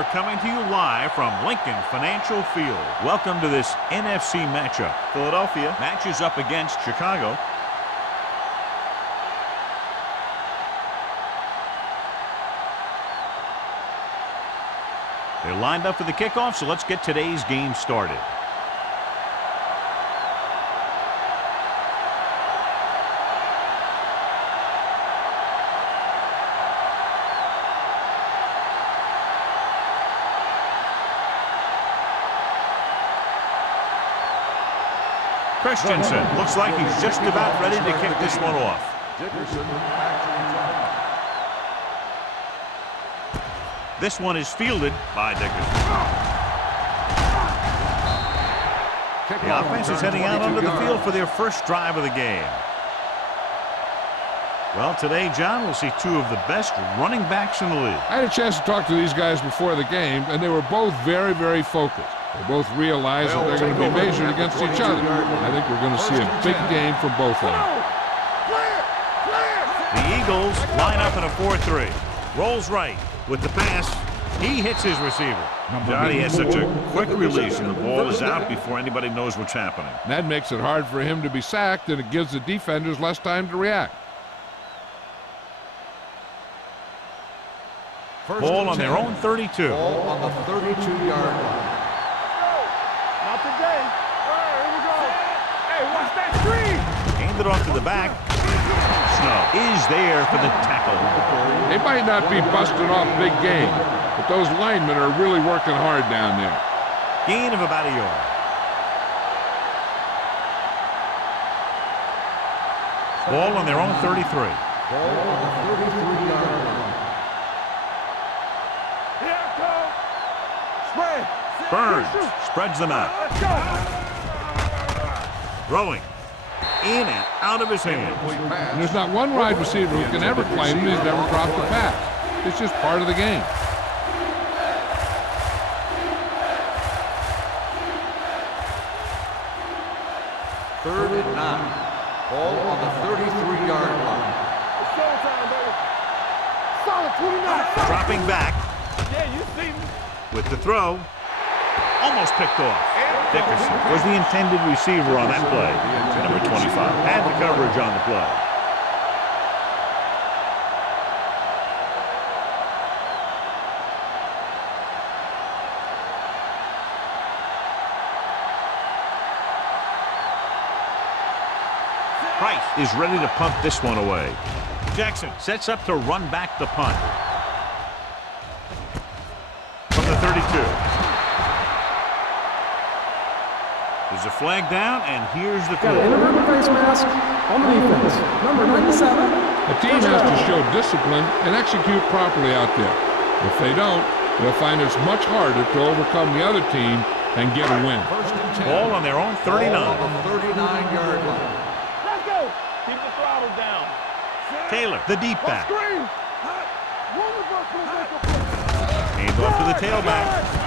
we're coming to you live from Lincoln Financial Field. Welcome to this NFC matchup. Philadelphia matches up against Chicago. They're lined up for the kickoff, so let's get today's game started. Christensen looks like he's just about ready to kick this one off. This one is fielded by Dickerson. The offense is heading out onto the field for their first drive of the game. Well, today, John, we'll see two of the best running backs in the league. I had a chance to talk to these guys before the game, and they were both very, very focused. They both realize that they're going to be measured against each other. I think we're going to see a big game from both of them. The Eagles line up in a 4-3. Rolls right with the pass. He hits his receiver. Johnny has such a quick release, and the ball is out before anybody knows what's happening. That makes it hard for him to be sacked, and it gives the defenders less time to react. Ball on their own 32. Ball on the 32-yard line. Not today. All right, here we go. Hey, watch that screen. Handed off to the back. Snow is there for the tackle. They might not be busting off big game, but those linemen are really working hard down there. Gain of about a yard. Ball on their own 33. Ball on the 33-yard line. Burns spreads them out. Throwing in and out of his hand. And there's not one wide receiver who can ever claim he's never dropped a pass. It's just part of the game. Third and 9. Ball on the 33-yard line. Solid 29. Dropping back. Yeah, you see me. With the throw. Almost picked off. Dickerson was the intended receiver on that play. Number 25 had the coverage on the play. Price is ready to punt this one away. Jackson sets up to run back the punt. From the 32. There's a flag down, and here's the Got an inverted face mask on the defense. Number 97. A team has to show discipline and execute properly out there. If they don't, they'll find it's much harder to overcome the other team and get a win. First and 10. Ball on their own 39. Ball on the 39-yard line. Let's go. Keep the throttle down. Taylor, the deep back. Screen. Hands off to the tailback.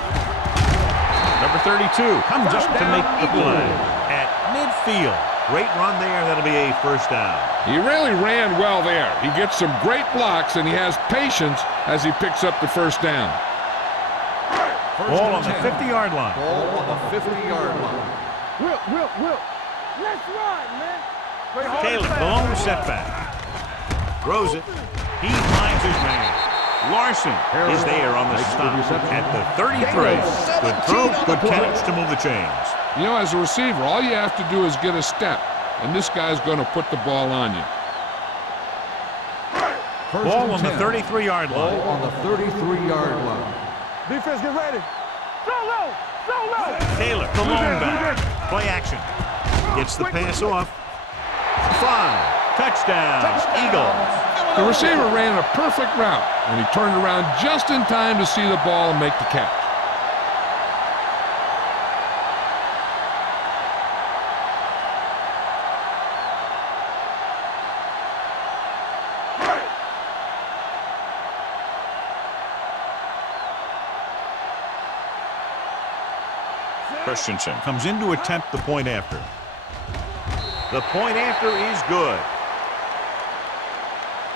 Number 32 comes up to make the play at midfield. Great run there. That'll be a first down. He really ran well there. He gets some great blocks, and he has patience as he picks up the first down. Ball on the 50-yard line. Ball on the 50-yard line. Will. Let's run, man. Taylor, the lone setback. Throws it. He finds his man. Larson is there on the stop at the 33. Good throw, good catch to move the chains. You know, as a receiver, all you have to do is get a step, and this guy's going to put the ball on you. Ball on the 33-yard line. Ball on the 33-yard line. Defense, get ready. So low. Taylor, the lone back. Play action. Gets the pass off. 5. Touchdown, Eagles. The receiver ran a perfect route, and he turned around just in time to see the ball and make the catch. Christensen comes in to attempt the point after. The point after is good.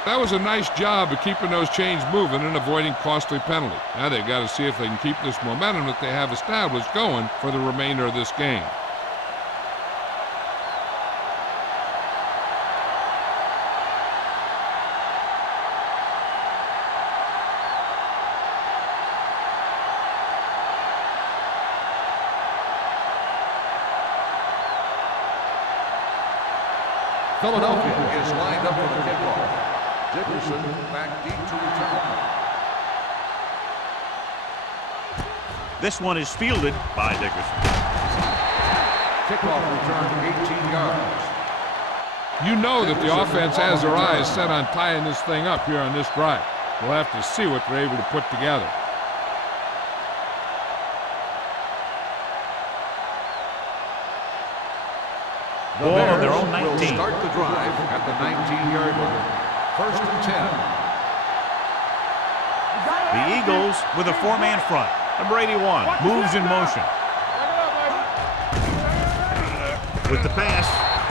That was a nice job of keeping those chains moving and avoiding costly penalties. Now they've got to see if they can keep this momentum that they have established going for the remainder of this game. Philadelphia is lined up for the kickoff. Dickerson back deep to return. This one is fielded by Dickerson. Kickoff return 18 yards. You know that the offense has their eyes set on tying this thing up here on this drive. We'll have to see what they're able to put together. Ball on their own 19. Will start the drive at the 19-yard line. 1st and 10. The Eagles with a four-man front. Number 81 moves in motion. With the pass,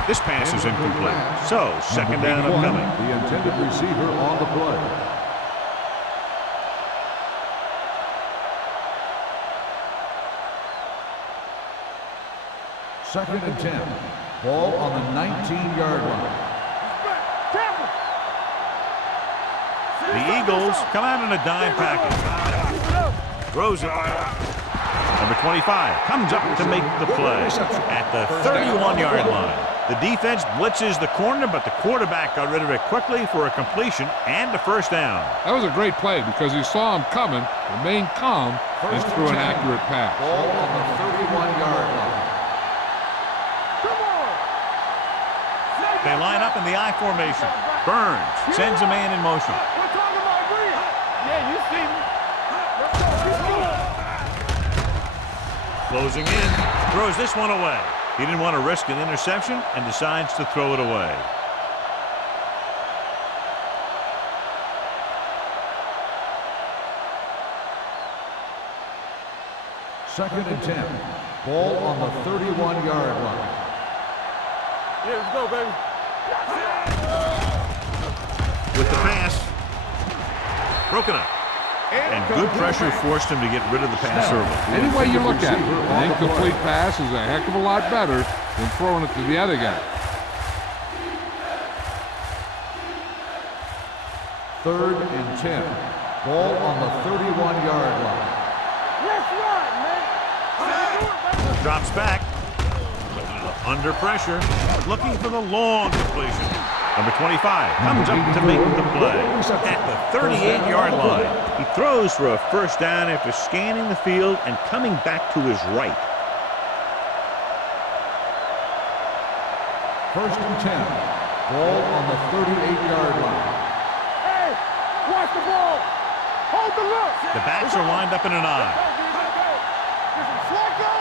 this pass is incomplete. So, second down upcoming. The intended receiver on the play. Second and 10. Ball on the 19-yard line. The Eagles come out in a dime package. Throws it. Number 25 comes up to make the play at the 31-yard line. The defense blitzes the corner, but the quarterback got rid of it quickly for a completion and a first down. That was a great play because he saw him coming, remained calm, and threw an accurate pass. Ball on the 31-yard line. They line up in the I formation. Burns sends a man in motion. We're talking about green. Yeah, you see me. Closing in, throws this one away. He didn't want to risk an interception and decides to throw it away. Second and 10. Ball on the 31-yard line. Yeah, let's go, baby. With the pass, broken up. And good pressure forced him to get rid of the pass early. Any way you look at it, an incomplete pass is a heck of a lot better than throwing it to the other guy. Third and 10. Ball on the 31-yard line. Let's run, man. Drops back. Under pressure, looking for the long completion. Number 25 comes up to make the play at the 38-yard line. He throws for a first down after scanning the field and coming back to his right. First and 10. Ball on the 38-yard line. Hey, watch the ball. Hold the look. The backs are lined up in an I. There's some slack going.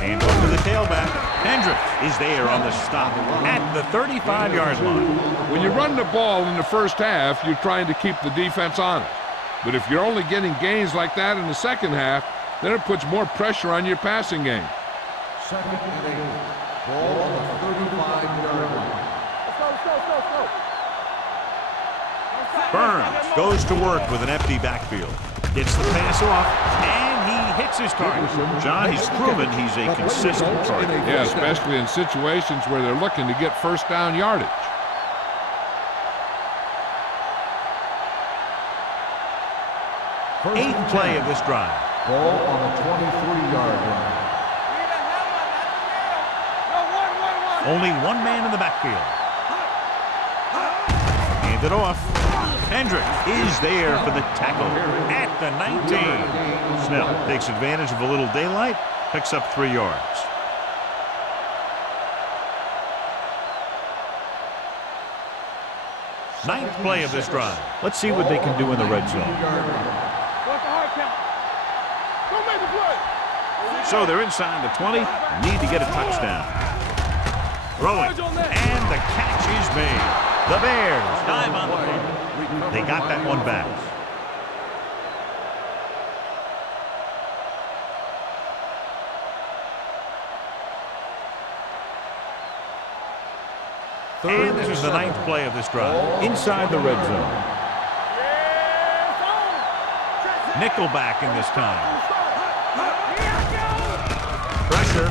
And over the tailback, Hendricks is there on the stop at the 35-yard line. When you run the ball in the first half, you're trying to keep the defense honest. But if you're only getting gains like that in the second half, then it puts more pressure on your passing game. Second and 8. Ball on the 35-yard line. Let's go. Burns goes to work with an empty backfield. Gets the pass off, and he hits his target. John, he's proven he's a consistent target. Yeah, especially in situations where they're looking to get first down yardage. Eighth play of this drive. Ball on the 23-yard line. Only one man in the backfield. Hand it off. Hendrick is there for the tackle at the 19. Snell takes advantage of a little daylight, picks up 3 yards. Ninth play of this drive. Let's see what they can do in the red zone. What's the hard count? Don't make the play. So they're inside the 20, need to get a touchdown. Throwing, and the catch is made. The Bears dive on the play. They got that one back. And this is the 9th play of this drive. Inside the red zone. Nickelback in this time. Pressure.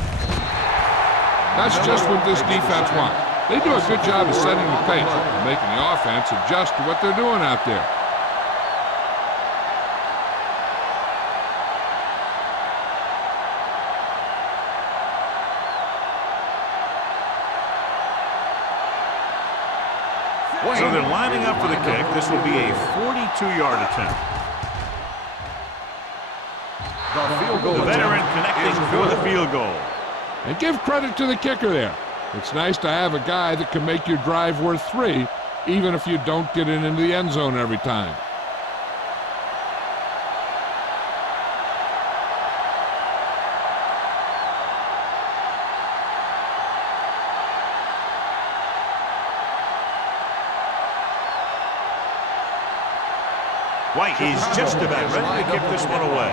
That's just what this defense wants. They do a good job of setting the pace and making the offense adjust to what they're doing out there. So they're lining up for the kick. This will be a 42-yard attempt. The veteran connecting for the field goal. And give credit to the kicker there. It's nice to have a guy that can make your drive worth 3, even if you don't get it into the end zone every time. White is just about ready to kick this one away.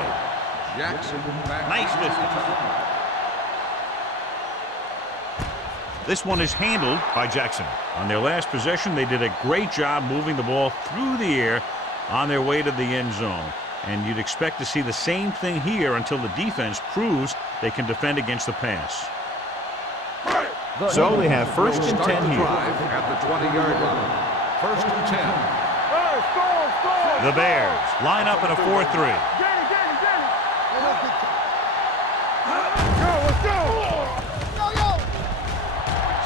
Jackson back. Nice distance. This one is handled by Jackson. On their last possession, they did a great job moving the ball through the air on their way to the end zone. And you'd expect to see the same thing here until the defense proves they can defend against the pass. So they have first and 10 here. At the 20-yard line. First and 10. The Bears line up in a 4-3.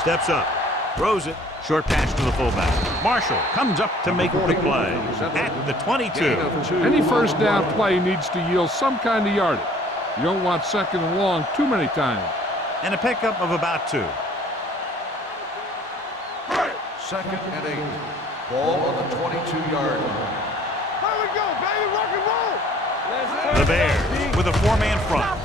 Steps up, throws it, short pass to the fullback. Marshall comes up to make the play at the 22. Any first down play needs to yield some kind of yardage. You don't want second and long too many times. And a pickup of about 2. Second and 8. Ball on the 22-yard line. Here we go, baby, rock and roll. The Bears with a 4-man front.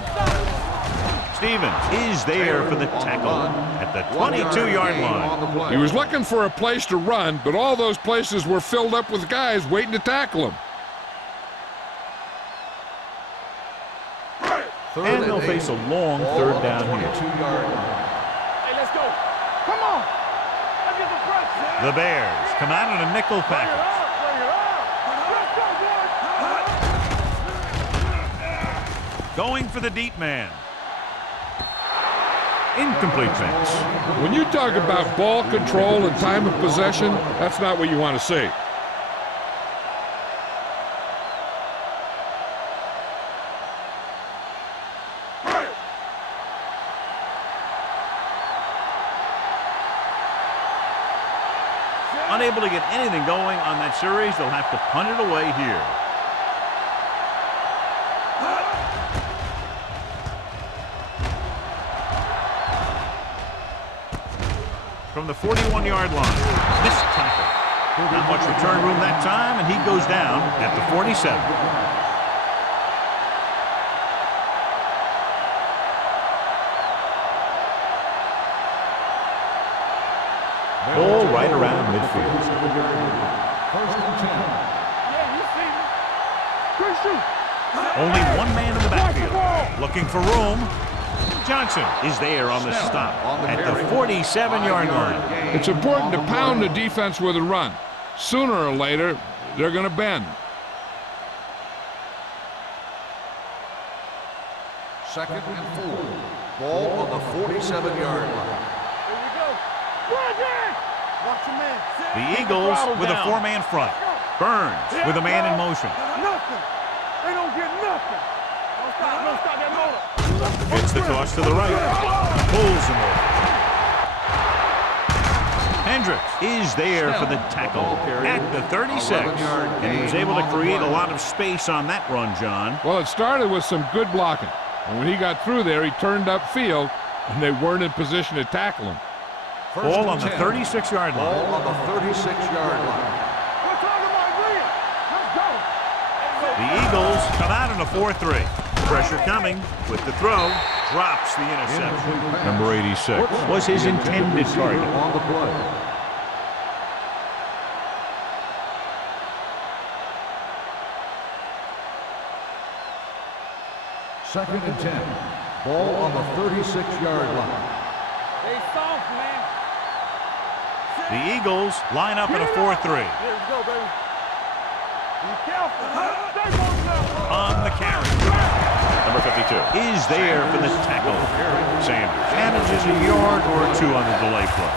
Stevens is there for the tackle at the 22-yard line. He was looking for a place to run, but all those places were filled up with guys waiting to tackle him. And they'll face a long third down here. Hey, let's go. Come on. Let's get the press. The Bears come out in a nickel package. Going for the deep man. Incomplete pass. When you talk about ball control and time of possession, that's not what you want to see. Unable to get anything going on that series, they'll have to punt it away here. From the 41-yard line, this tackle. Not much return room that time, and he goes down at the 47. Ball right around midfield. First and 10. Yeah, you see me. Good shoot. Only one man in the backfield. Looking for room. Johnson is there on the stop at the 47-yard line. It's important to pound the defense with a run. Sooner or later, they're going to bend. Second and 4. Ball on the 47-yard line. Here we go. Watch your man. The Eagles with a 4-man front. Burns with a man in motion. Nothing. They don't get nothing. Don't stop that motor. Gets the toss to the right. Pulls him over. Hendricks is there for the tackle at the 36. And he was able to create a lot of space on that run, John. Well, it started with some good blocking. And when he got through there, he turned upfield, and they weren't in position to tackle him. Ball on the 36-yard line. Ball on the 36-yard line. We're talking about Williams. Let's go. The Eagles come out in a 4-3. Pressure coming with the throw. Drops the interception. Number 86 was his intended target. On the play. Second and 10. Ball on the 36-yard line. Stay soft, man. The Eagles line up in a 4-3. Here we go, baby. Be careful. Stay close now. On the carry. Number 52 is there for the tackle. Sanders manages a yard or two on the delay play.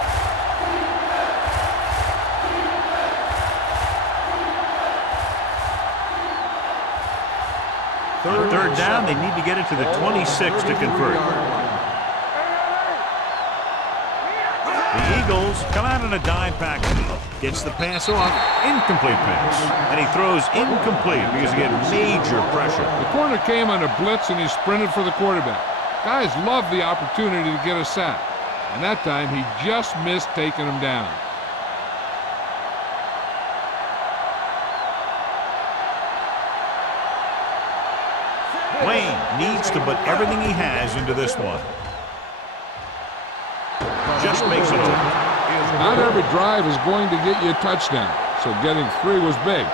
On third down, they need to get it to the 26 to convert. The Eagles come out in a dime package. Gets the pass off. Incomplete pass. And he throws incomplete because he had major pressure. The corner came on a blitz and he sprinted for the quarterback. Guys love the opportunity to get a sack. And that time he just missed taking him down. Wayne needs to put everything he has into this one. Just makes it over. Not every drive is going to get you a touchdown, so getting 3 was big.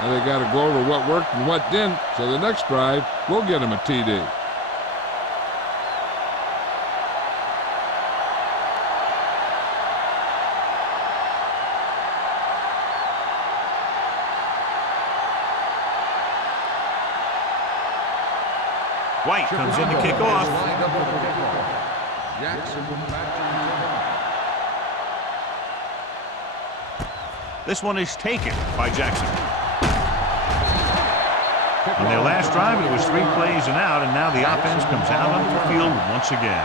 Now they got to go over what worked and what didn't, so the next drive will get them a TD. White comes in to kick off. This one is taken by Jackson. On their last drive, it was 3 plays and out, and now the offense comes out onto the field once again.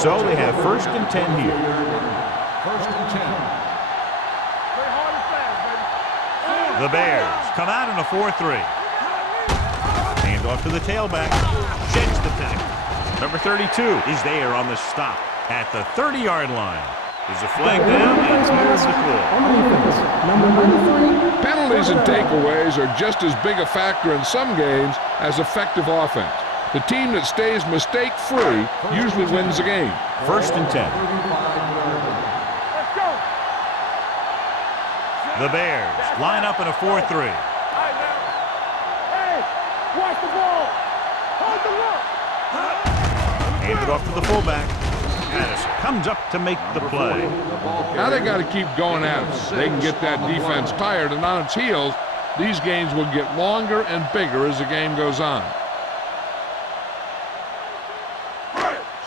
So they have 1st and 10 here. 1st and 10. Play hard and fast, baby. The Bears come out in a 4-3. Hand off to the tailback. Sheds the tackle. Number 32 is there on the stop at the 30-yard line. There's a flag down and clears the floor. On the defense, number 93. Penalties and takeaways are just as big a factor in some games as effective offense. The team that stays mistake-free usually wins the game. 1st and 10. Let's go. The Bears line up in a 4-3. All right, now. Hey, watch the ball. Hold the look. Hand it off to the fullback. Addison comes up to make the play. Now they got to keep going at it. They can get that defense tired and on its heels. These games will get longer and bigger as the game goes on.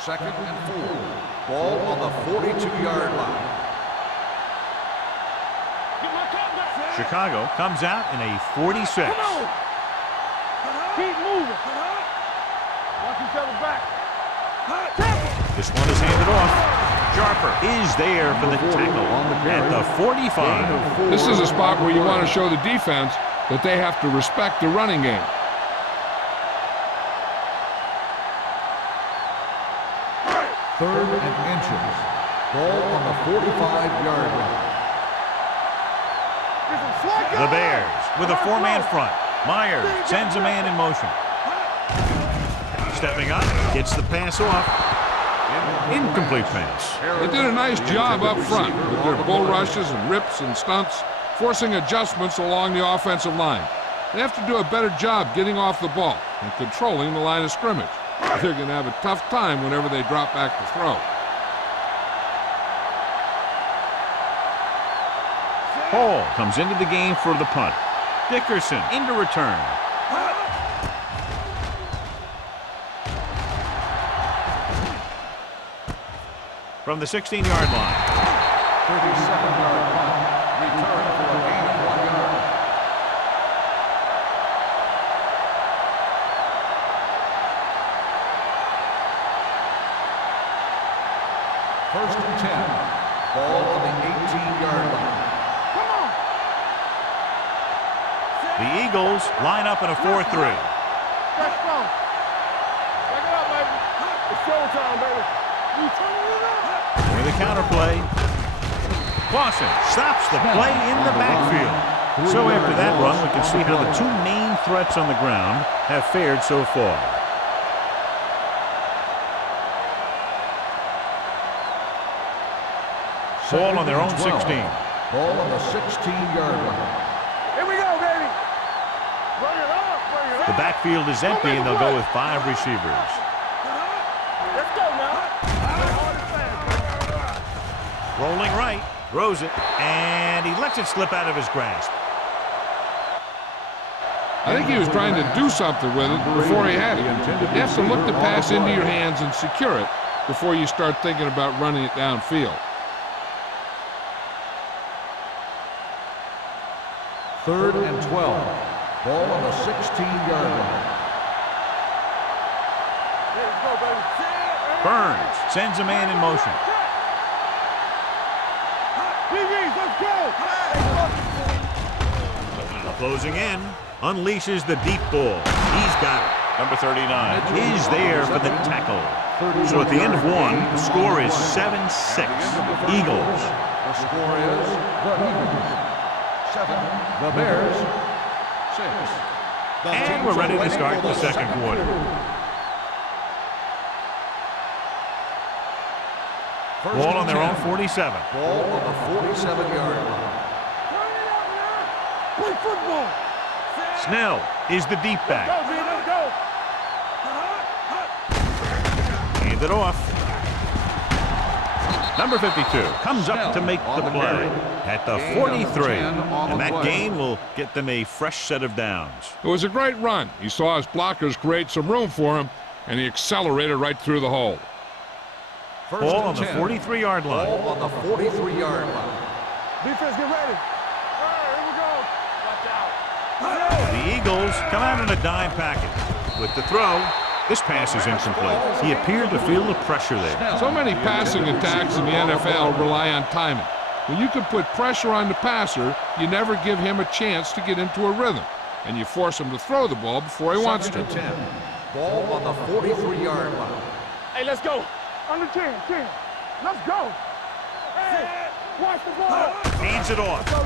2nd and 4. Ball on the 42-yard line. Chicago comes out in a 46. Come on. Keep moving. Watch each other back. This one is handed off. Sharper is there for the tackle at the 45. This is a spot where you want to show the defense that they have to respect the running game. Third and inches. Ball on the 45-yard line. The Bears with a 4-man front. Myers sends a man in motion. Stepping up, gets the pass off. Incomplete pass. They did a nice job up front with their bull rushes and rips and stunts, forcing adjustments along the offensive line. They have to do a better job getting off the ball and controlling the line of scrimmage. They're going to have a tough time whenever they drop back to throw. Hall comes into the game for the punt. Dickerson into return. From the 16-yard line. 37-yard punt. Return for a gain of 1 yard. First and 10. Ball on the 18-yard line. Come on. The Eagles line up in a 4-3. Let's go. Check it out, baby. It's showtime, baby. You turning it up. With the counterplay. Clausen stops the play in the backfield. So after that run, we can see how the 2 main threats on the ground have fared so far. Ball on their own 16. Ball on the 16-yard line. Here we go, baby. Bring it up, bring it up. The backfield is empty, and they'll go with 5 receivers. Let's go now. Rolling right, throws it, and he lets it slip out of his grasp. I think he was trying to do something with it before he had it. You have to look the pass into your hands and secure it before you start thinking about running it downfield. 3rd and 12. Ball on the 16-yard line. Let's go, baby. Burns sends a man in motion. BBs, let's go. Closing in, unleashes the deep ball. He's got it. Number 39 is there for the tackle. So at the end of 1, the score is 7-6. Eagles. The score is the Eagles 7, the Bears 6. And we're ready to start the second quarter. Ball on their own 47. Ball on the 47-yard line. Play football. Snell is the deep back. Go, B, let's go. Hand it off. Number 52 comes up to make the play at the 43. And that gain will get them a fresh set of downs. It was a great run. He saw his blockers create some room for him, and he accelerated right through the hole. Ball on the 43-yard line. Ball on the 43-yard line. Defense, get ready. All right, here we go. Watch out. The Eagles come out in a dime package. With the throw, this pass is incomplete. He appeared to feel the pressure there. So many passing attacks in the NFL rely on timing. When you can put pressure on the passer, you never give him a chance to get into a rhythm, and you force him to throw the ball before he wants to. 10. Ball on the 43-yard line. Hey, let's go. Under 10. Let's go. Hey, watch the ball. Hands it off. Go.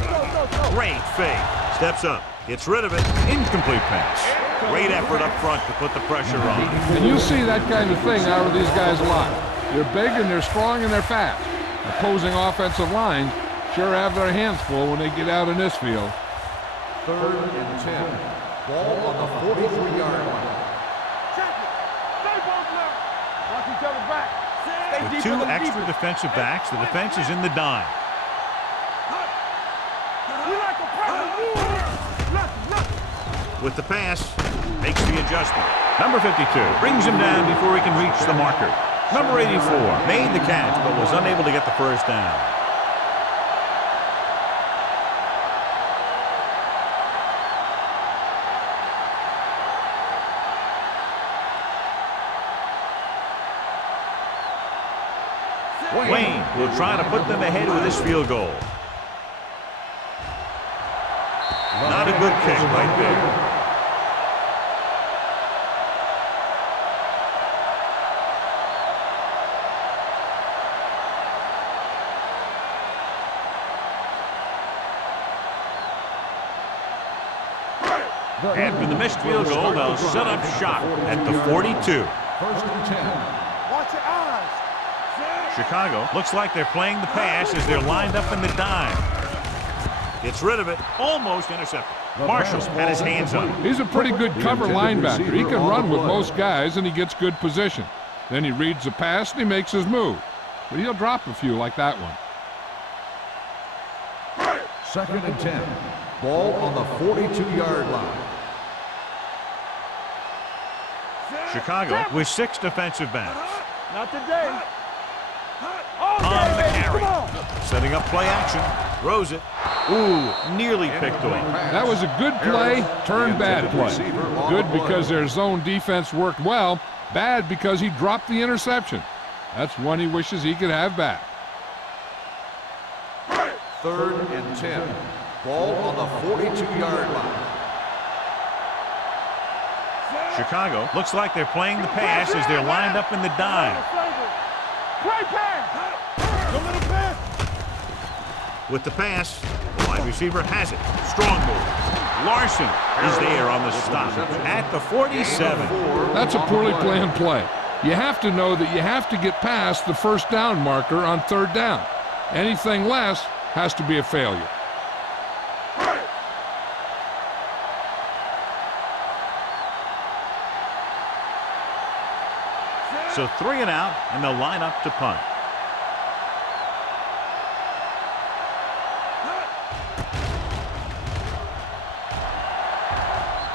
Great fake. Steps up. Gets rid of it. Incomplete pass. Great effort up front to put the pressure on. And you see that kind of thing out of these guys a lot. They're big and they're strong and they're fast. Opposing offensive lines sure have their hands full when they get out in this field. 3rd and 10. Ball on the 43-yard line. Check it. Stay both left. Watch each other back. Stay With deep 2 in the extra defense. defensive backs, the defense is in the dime. We like to pressure. Left. With the pass, makes the adjustment. Number 52 brings him down before he can reach the marker. Number 84 made the catch but was unable to get the first down. Wayne will try to put them ahead with his field goal. Not a good kick right there. After the missed field goal, they'll set up shop at the 42. 1st and 10. Watch your eyes. Chicago looks like they're playing the pass as they're lined up in the dime. Gets rid of it, almost intercepted. Marshall had his hands on it. He's a pretty good cover linebacker. He can run with most guys and he gets good position. Then he reads the pass and he makes his move. But he'll drop a few like that one. 2nd and 10. Ball on the 42-yard line. Chicago with 6 defensive backs. Not today. On the carry. Come on. Setting up play action. Throws it. Ooh, nearly picked off. That was a good play, turned bad play. Good because their zone defense worked well. Bad because he dropped the interception. That's one he wishes he could have back. 3rd and 10. Ball on the 42-yard line. Chicago looks like they're playing the pass as they're lined up in the dime. Play pass. Go little pass. With the pass, the wide receiver has it. Strong move. Larson is there on the stop at the 47. That's a poorly planned play. You have to know that you have to get past the first down marker on 3rd down. Anything less has to be a failure. So 3 and out, and they'll line up to punt.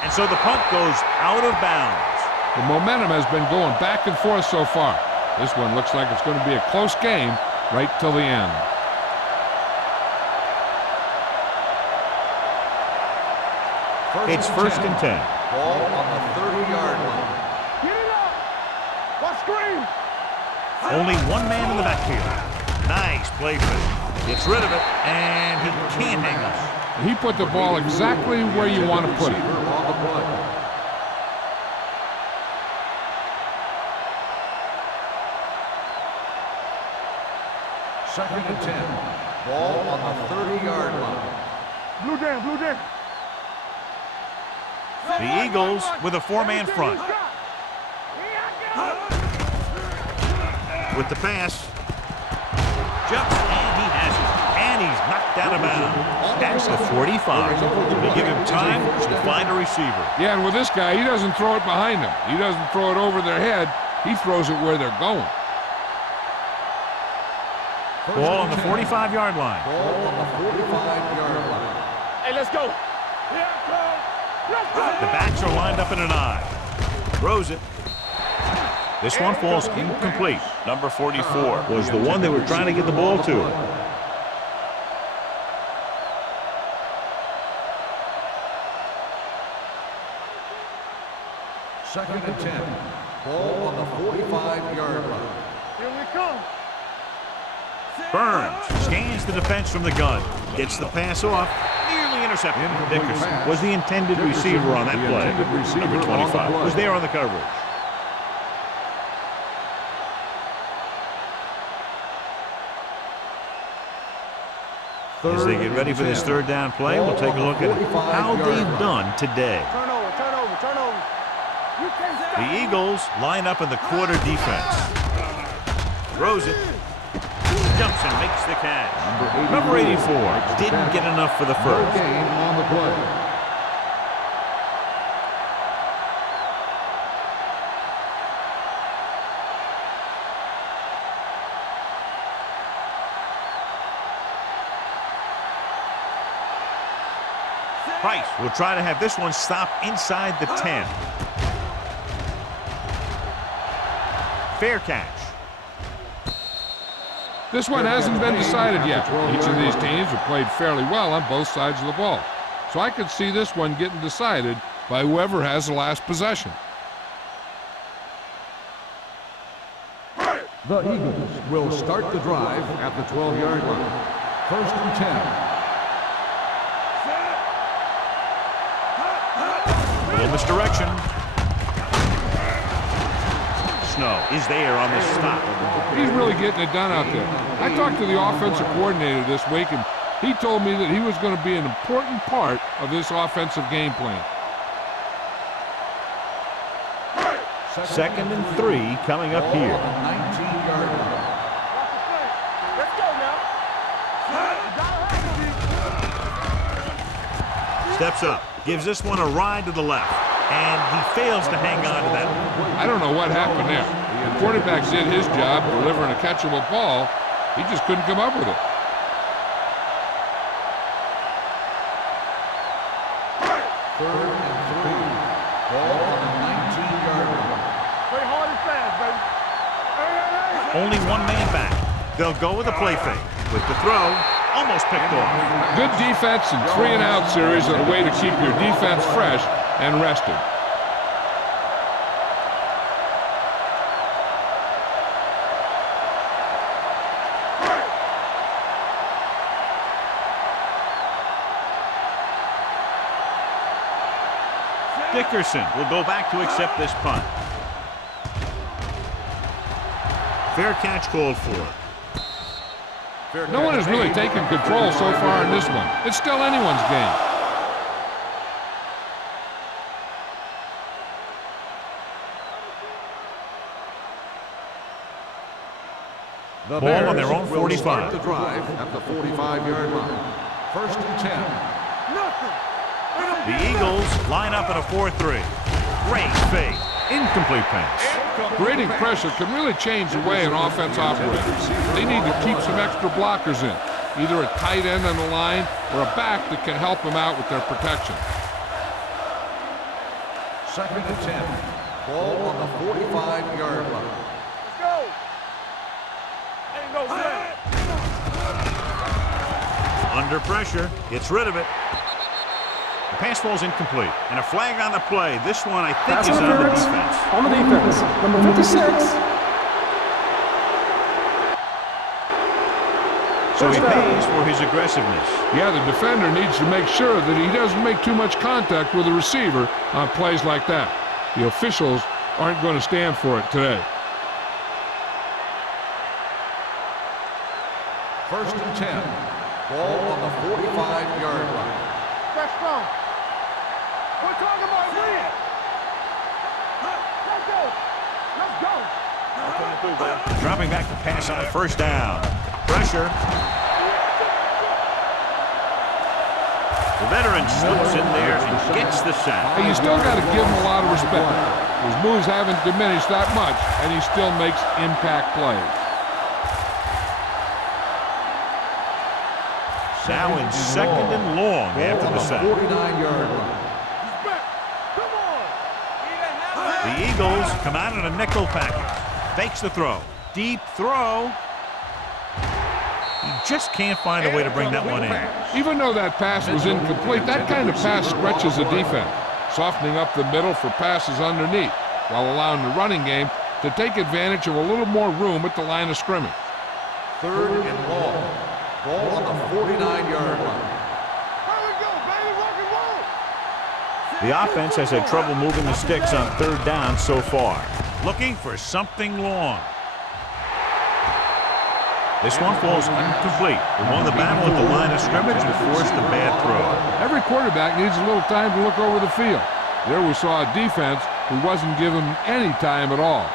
And so the punt goes out of bounds. The momentum has been going back and forth so far. This one looks like it's going to be a close game right till the end. It's first and 10. Ball on the 30-yard line. Get it up. What screen? Only one man in the backfield. Nice play fake. Gets rid of it, and he can't hang on. He put the ball exactly where you want to put it. On the play. Second and 10. Ball on the 30-yard line. Blue jam, blue jam. The Eagles with a 4-man front. With the pass. Jumps, and he has it. And he's knocked out of bounds. That's the 45. They give him time to find a receiver. Yeah, and with this guy, he doesn't throw it behind them. He doesn't throw it over their head. He throws it where they're going. Ball on the 45-yard line. Ball on the 45-yard line. Hey, let's go. The backs are lined up in an I. Throws it. This one falls incomplete. Number 44 was the one they were trying to get the ball to. Second and 10. Ball on the 45-yard line. Here we come. Burns scans the defense from the gun. Gets the pass off. Nearly intercepted. Dickerson was the intended receiver on that play. Number 25 was there on the coverage. As they get ready for this third down play, we'll take a look at how they've done today. Turnover, turnover, turnover. You can't stop. The Eagles line up in the quarter defense. Throws it. Jumps and makes the catch. Number 84 didn't get enough for the first. Gain on the play. Price will try to have this one stop inside the 10. Fair catch. This one hasn't been decided yet. Each of these teams have played fairly well on both sides of the ball. So I could see this one getting decided by whoever has the last possession. The Eagles will start the drive at the 12-yard line. First and 10. Little misdirection. Snow is there on the stop. He's really getting it done out there. I talked to the offensive coordinator this week, and he told me that he was going to be an important part of this offensive game plan. Second and 3 coming up here. 19-yard line. Let's go now. Steps up. Gives this one a ride to the left. And he fails to hang on to that one. I don't know what happened there. The quarterback did his job delivering a catchable ball. He just couldn't come up with it. Third and 3. Ball on the 19-yard line. Play hard and fast, baby. Only one man back. They'll go with a play fake. With the throw, almost picked off. Good defense and 3-and-out series are the way to keep your defense fresh and rested. Dickerson will go back to accept this punt. Fair catch called for. No one has really taken control so far in this one. It's still anyone's game. The Ball on Bears their own will 45. start the drive at the 45-yard line. First and 10. The Eagles line up in a 4-3. Great fake. Incomplete pass. Creating pressure can really change the way an offense operates. They need to keep some extra blockers in, either a tight end on the line or a back that can help them out with their protection. 2nd and 10. Ball on the 45-yard line. Let's go. Ain't no way. Under pressure, gets rid of it. The pass falls incomplete, and a flag on the play. This one, I think, Pass is on the interference defense. on the defense. Number 56. So he First down. pays for his aggressiveness. Yeah, the defender needs to make sure that he doesn't make too much contact with the receiver on plays like that. The officials aren't going to stand for it today. 1st and 10. Ball on the 45-yard line. That's strong. We're talking about win. Let's go. Let's go. I'm coming through, man. Dropping back to pass on 1st down. Pressure. The veteran slips in there and gets the sack. Hey, you still got to give him a lot of respect. His moves haven't diminished that much, and he still makes impact plays. Now in 2nd and long after the sack. 49-yard line. Come on. The Eagles come out in a nickel package. Fakes the throw. Deep throw. He just can't find a way to bring that one in. Even though that pass was incomplete, that kind of pass stretches the defense, softening up the middle for passes underneath, while allowing the running game to take advantage of a little more room at the line of scrimmage. 3rd and long. Ball on the 49-yard line. Here we go, baby. Rock and roll. The offense has had trouble moving the sticks on 3rd down so far. Looking for something long. This one falls incomplete. They won the battle at the line of scrimmage and forced a bad throw. Every quarterback needs a little time to look over the field. There we saw a defense who wasn't given any time at all.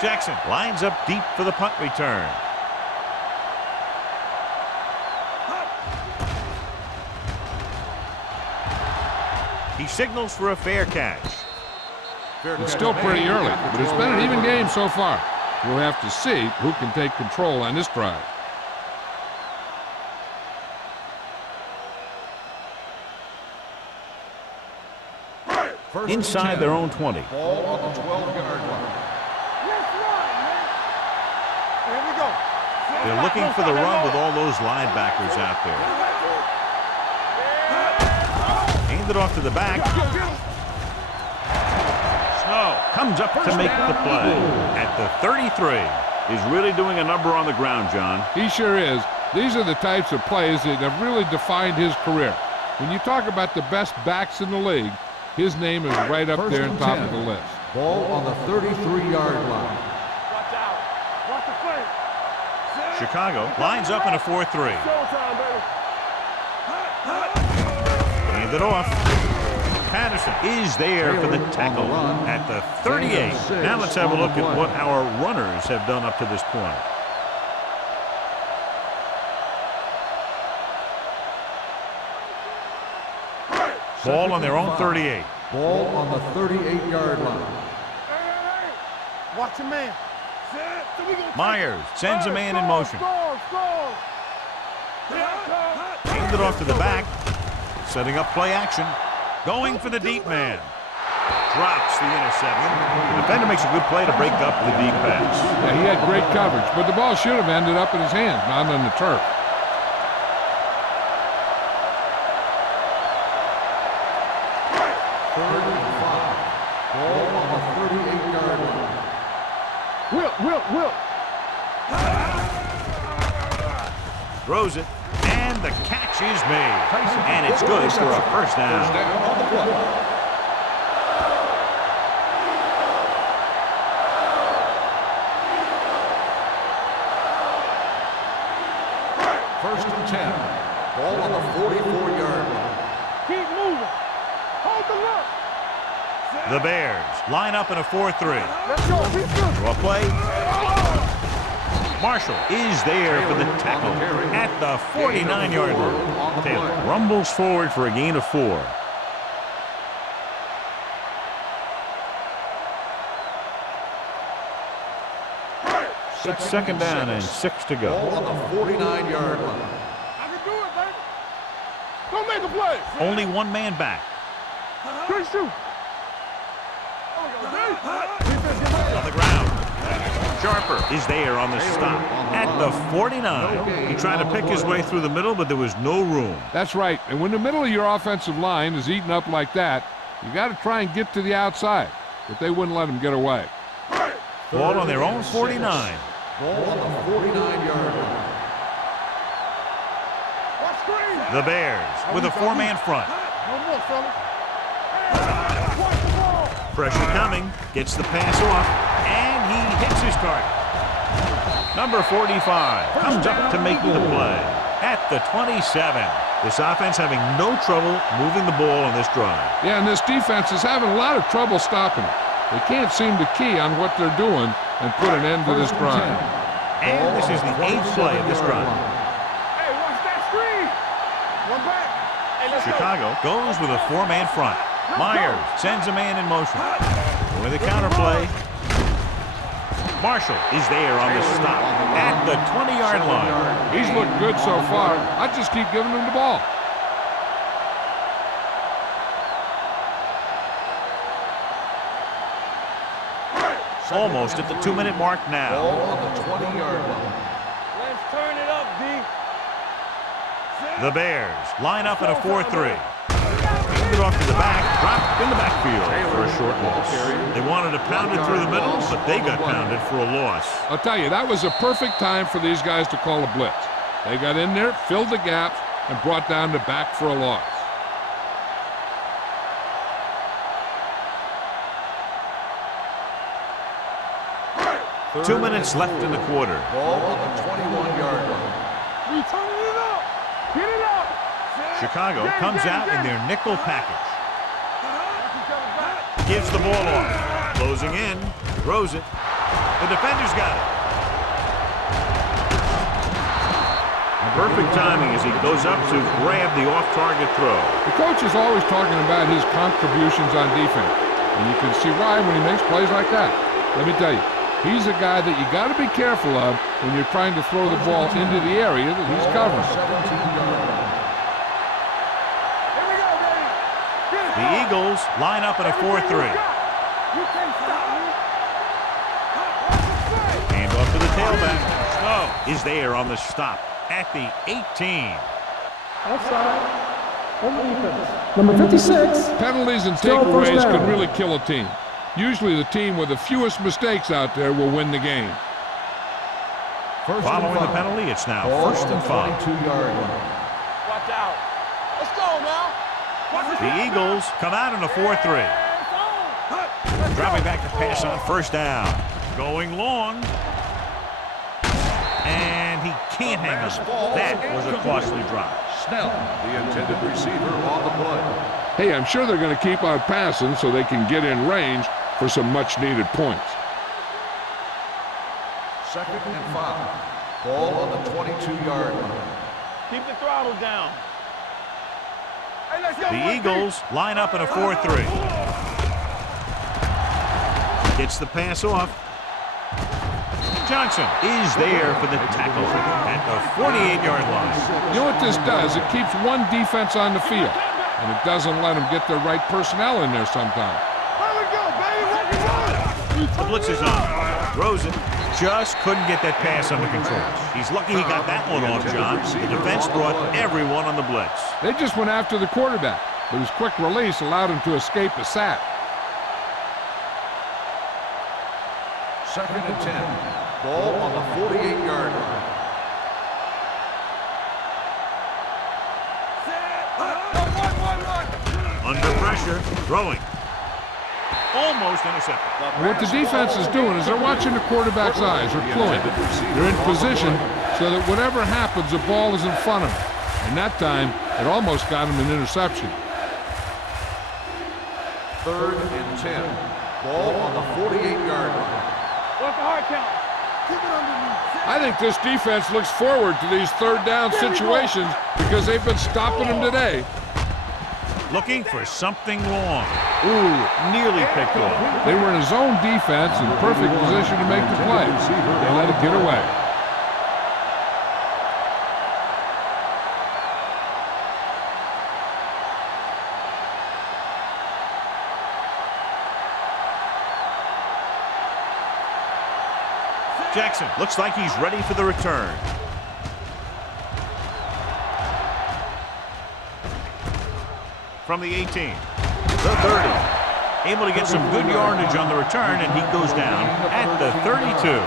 Jackson lines up deep for the punt return. He signals for a fair catch. It's still pretty early, but it's been an even game so far. We'll have to see who can take control on this drive. Inside their own 20. Ball on the 12-yard line. Let's run, man. Here we go. They're looking for the run with all those linebackers out there. Hand it off to the back. Snow comes up to make the play at the 33. He's really doing a number on the ground, John. He sure is. These are the types of plays that have really defined his career. When you talk about the best backs in the league, his name is right up there on top of the list. Ball on the 33-yard line. Watch out. Watch the flank. Chicago lines up in a 4-3. Showtime, baby. Hand it off. Patterson is there for the tackle at the 38. Now let's have a look at what our runners have done up to this point. Ball on their own 38. Ball on the 38-yard line. Hey. Watch your man. Myers sends a man in motion. Score. Hand it off to the back. Setting up play action. Going for the deep man. Drops the interception. The defender makes a good play to break up the deep pass. Yeah, he had great coverage, but the ball should have ended up in his hands, not on the turf. Third and 5. Ball on the 38-yard line. Will. Throws it. And the catch is made. And it's good for a first down. First down on the play. First and 10. Ball on the 44-yard line. Keep moving. Hold the look. The Bears line up in a 4-3. Let's go. Be good. Draw play. Marshall is there for the tackle at the 49-yard line. Taylor rumbles forward for a gain of 4. It's second down and 6 to go. Ball on the 49-yard line. I can do it, baby. Don't make a play. Only one man back. Good shoot. On the ground. Sharper is there on the stop at the 49. He tried to pick his way through the middle, but there was no room. That's right. And when the middle of your offensive line is eaten up like that, you got to try and get to the outside. But they wouldn't let him get away. Ball on their own 49. Ball on the 49-yard line. The Bears with a 4-man front. No more, fella. Pressure coming. Gets the pass off. And he hits his target. Number 45 comes up to make the play at the 27. This offense having no trouble moving the ball on this drive. Yeah, and this defense is having a lot of trouble stopping it. They can't seem to key on what they're doing and put an end to this drive. And this is the 8th play of this drive. Hey, watch that screen. One back. Hey, let's Chicago goes with a 4-man front. Myers sends a man in motion. With a counterplay. Marshall is there on the stop at the 20-yard line. He's looked good so far. I just keep giving him the ball. Almost at the 2-minute mark now. Ball on the 20-yard line. Let's turn it up, D. The Bears line up in a 4-3. Hand it off to the back, dropped in the backfield for a short loss. They wanted to pound it through the middle, but they got pounded for a loss. I'll tell you, that was a perfect time for these guys to call a blitz. They got in there, filled the gaps, and brought down the back for a loss. Two minutes left in the quarter. Ball on the 21-yard line. We turning it up. Get it up. Chicago comes out in their nickel package. Gives the ball off. Closing in. Throws it. The defender's got it. Perfect timing as he goes up to grab the off-target throw. The coach is always talking about his contributions on defense, and you can see why when he makes plays like that. Let me tell you, he's a guy that you got to be careful of when you're trying to throw the ball into the area that he's covering. The Eagles line up in a 4-3. Hand off to the tailback. Snow is there on the stop at the 18. Offside. On the defense. Number 56. Penalties and Still first takeaways down. can really kill a team. Usually the team with the fewest mistakes out there will win the game. Following the penalty, it's now first and 5. 22-yard line. Watch out. Let's go now. The Eagles come out in a 4-3. Dropping back to pass on first down. Going long. And he can't hang on. That was a costly drop. Snell, the intended receiver on the play. Hey, I'm sure they're going to keep on passing so they can get in range for some much-needed points. Second and 5. Ball on the 22-yard line. Keep the throttle down. Hey, let's go. The Eagles line up in a 4-3. Gets the pass off. Johnson is there for the tackle at the 48-yard line. You know what this does? It keeps one defense on the field, and it doesn't let them get the right personnel in there sometimes. Here we go, baby. What we doing? The blitz is on. Throws it. Just couldn't get that pass under control. He's lucky he got that one off, John. The defense brought everyone on the blitz. They just went after the quarterback, but his quick release allowed him to escape a sack. Second and 10. Ball on the 48-yard line. Under pressure, throwing. Almost intercepted. What the defense is doing is they're watching the quarterback's eyes. They're cluing. They're in position so that whatever happens, the ball is in front of them. And that time, it almost got him an interception. Third and 10. Ball on the 48-yard line. What's the hard count? Keep it underneath. I think this defense looks forward to these third down situations because they've been stopping them today. Looking for something long. Ooh, nearly picked off. They were in a zone defense in perfect position to make the play. They let it get away. Jackson looks like he's ready for the return. From the 18, the 30. Able to get some good yardage on the return, and he goes down at the 32.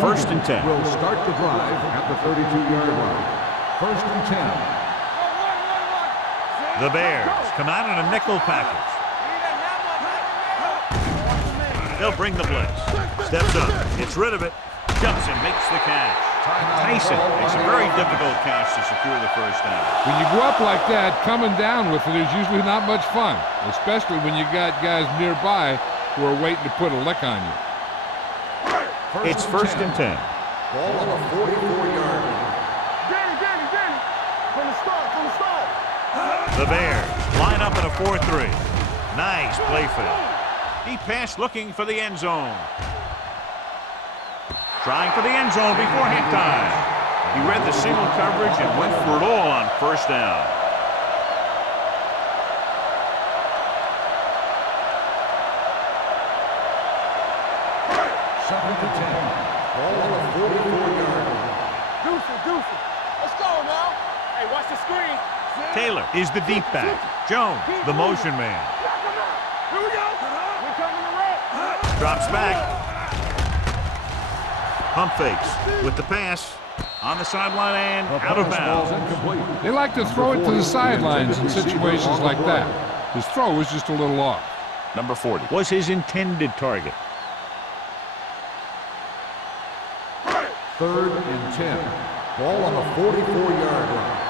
First and 10. Will start the drive at the 32-yard line. First and 10. The Bears come out in a nickel package. They'll bring the blitz. Steps up, gets rid of it, jumps and makes the catch. Tyson makes a very difficult catch to secure the first down. When you go up like that, coming down with it is usually not much fun, especially when you got guys nearby who are waiting to put a lick on you. It's first and 10. Ball on the 44-yard line. Danny. From the start. The Bears line up in a 4-3. Nice play fake. Deep pass looking for the end zone. Trying for the end zone before halftime. He read the single coverage and went for it all on first down. Second and 10. Ball on the 44-yard line. Deuce. Let's go now. Hey, watch the screen. Taylor is the deep back. Jones, the motion man. Here we go. We're coming to red. Drops back. Pump fakes with the pass. On the sideline and out of bounds. They like to throw it to the sidelines in situations like that. His throw was just a little off. Number 40 was his intended target. Third and 10. Ball on the 44-yard line.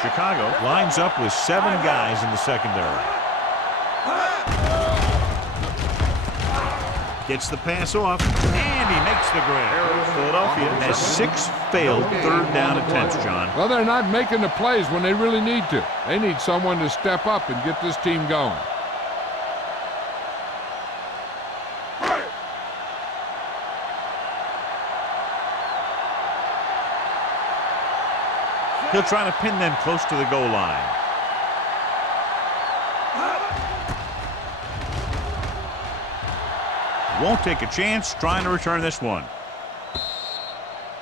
Chicago lines up with 7 guys in the secondary. Gets the pass off, and he makes the grab. Philadelphia has 6 failed third down attempts, John. Well, they're not making the plays when they really need to. They need someone to step up and get this team going. He'll try to pin them close to the goal line. Won't take a chance trying to return this one.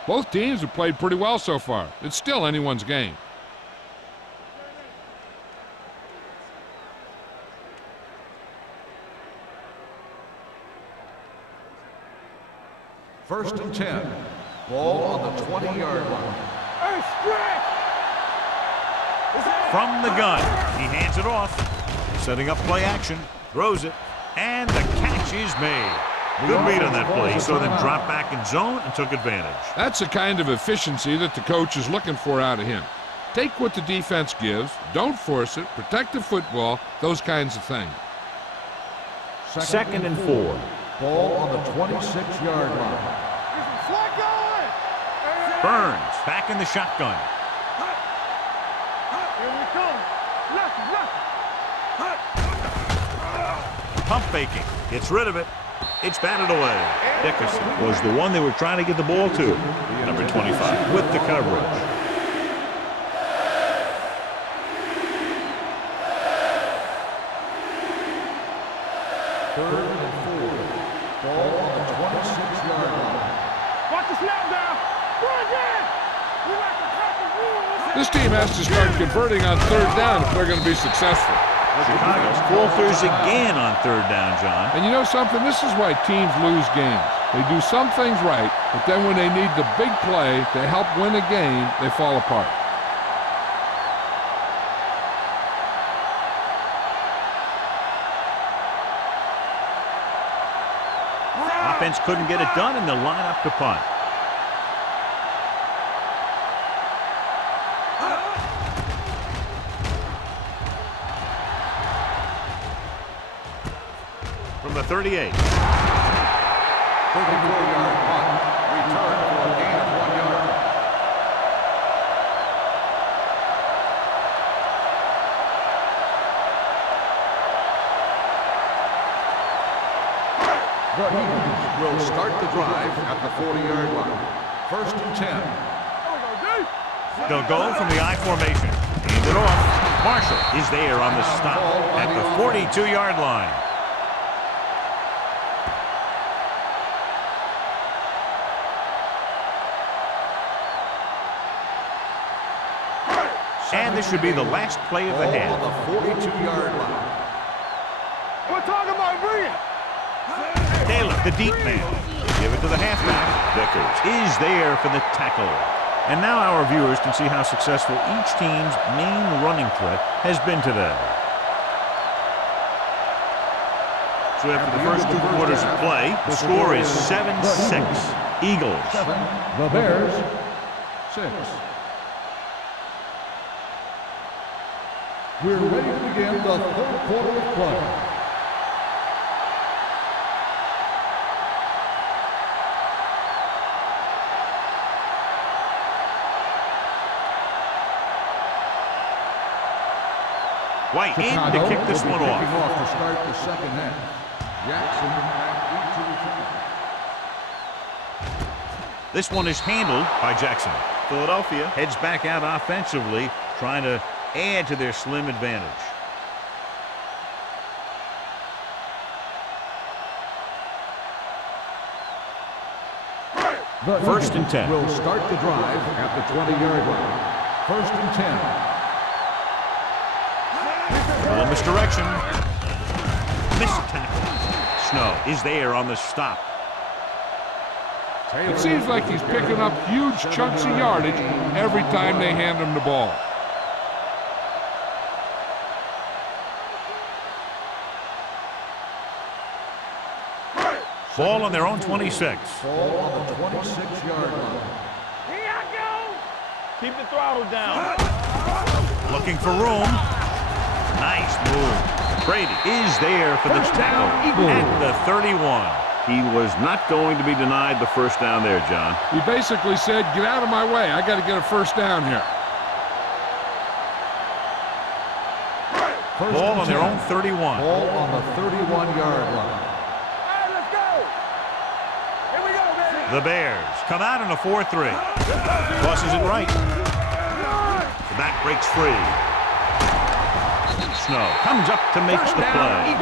Both teams have played pretty well so far. It's still anyone's game. First and 10. Ball on the 20-yard line. Hey, stretch. From the gun, he hands it off. Setting up play action, throws it, and the catch is made. Good read on that play. He saw them drop back in zone and took advantage. That's the kind of efficiency that the coach is looking for out of him. Take what the defense gives, don't force it, protect the football, those kinds of things. Second and 4. Ball on the 26-yard line. Flag going. Burns back in the shotgun. Here we come. Left. Pump faking. Gets rid of it. It's batted away. Dickerson was the one they were trying to get the ball to. Number 25 with the coverage. Third and 4. Ball on the 26-yard line. Watch the snap down. Bring it. We like to cut the rules. This team has to start converting on third down if they're going to be successful. Chicago falters again on third down, John. And you know something? This is why teams lose games. They do some things right, but then when they need the big play to help win a game, they fall apart. Offense couldn't get it done, and they'll line up to punt. the 38. 34-yard punt. Return for a gain of 1 yard. The Eagles will start the drive at the 40-yard line. 1st and 10. They'll go from the I formation. Hand it off. Marshall is there on the stop at the 42-yard line. And this should be the last play of the half. On the 42-yard line. We're talking about bringing. Taylor, the deep man. Give it to the halfback. Vickers is there for the tackle. And now our viewers can see how successful each team's main running threat has been today. So after the first 2 quarters of play, the score is 7-6. Eagles. 7. The Bears. 6. We're ready to begin the 3rd quarter of play. White in to kick this one off. To start the second half. Jackson back into return. This one is handled by Jackson. Philadelphia heads back out offensively, trying to add to their slim advantage. The 1st and 10. Will start the drive at the 20-yard line. 1st and 10. Little misdirection. Missed tackle. Snow is there on the stop. It seems like he's picking up huge chunks of yardage every time they hand him the ball. Ball on their own 26. Ball on the 26-yard line. Here I go. Keep the throttle down. Looking for room. Nice move. Brady is there for the tackle at the 31. He was not going to be denied the first down there, John. He basically said, get out of my way. I got to get a first down here. Ball on their own 31. Ball on the 31-yard line. Hey, let's go. Here we go, baby. The Bears come out in a 4-3. Crosses it right. The back breaks free. Snow comes up to make the play.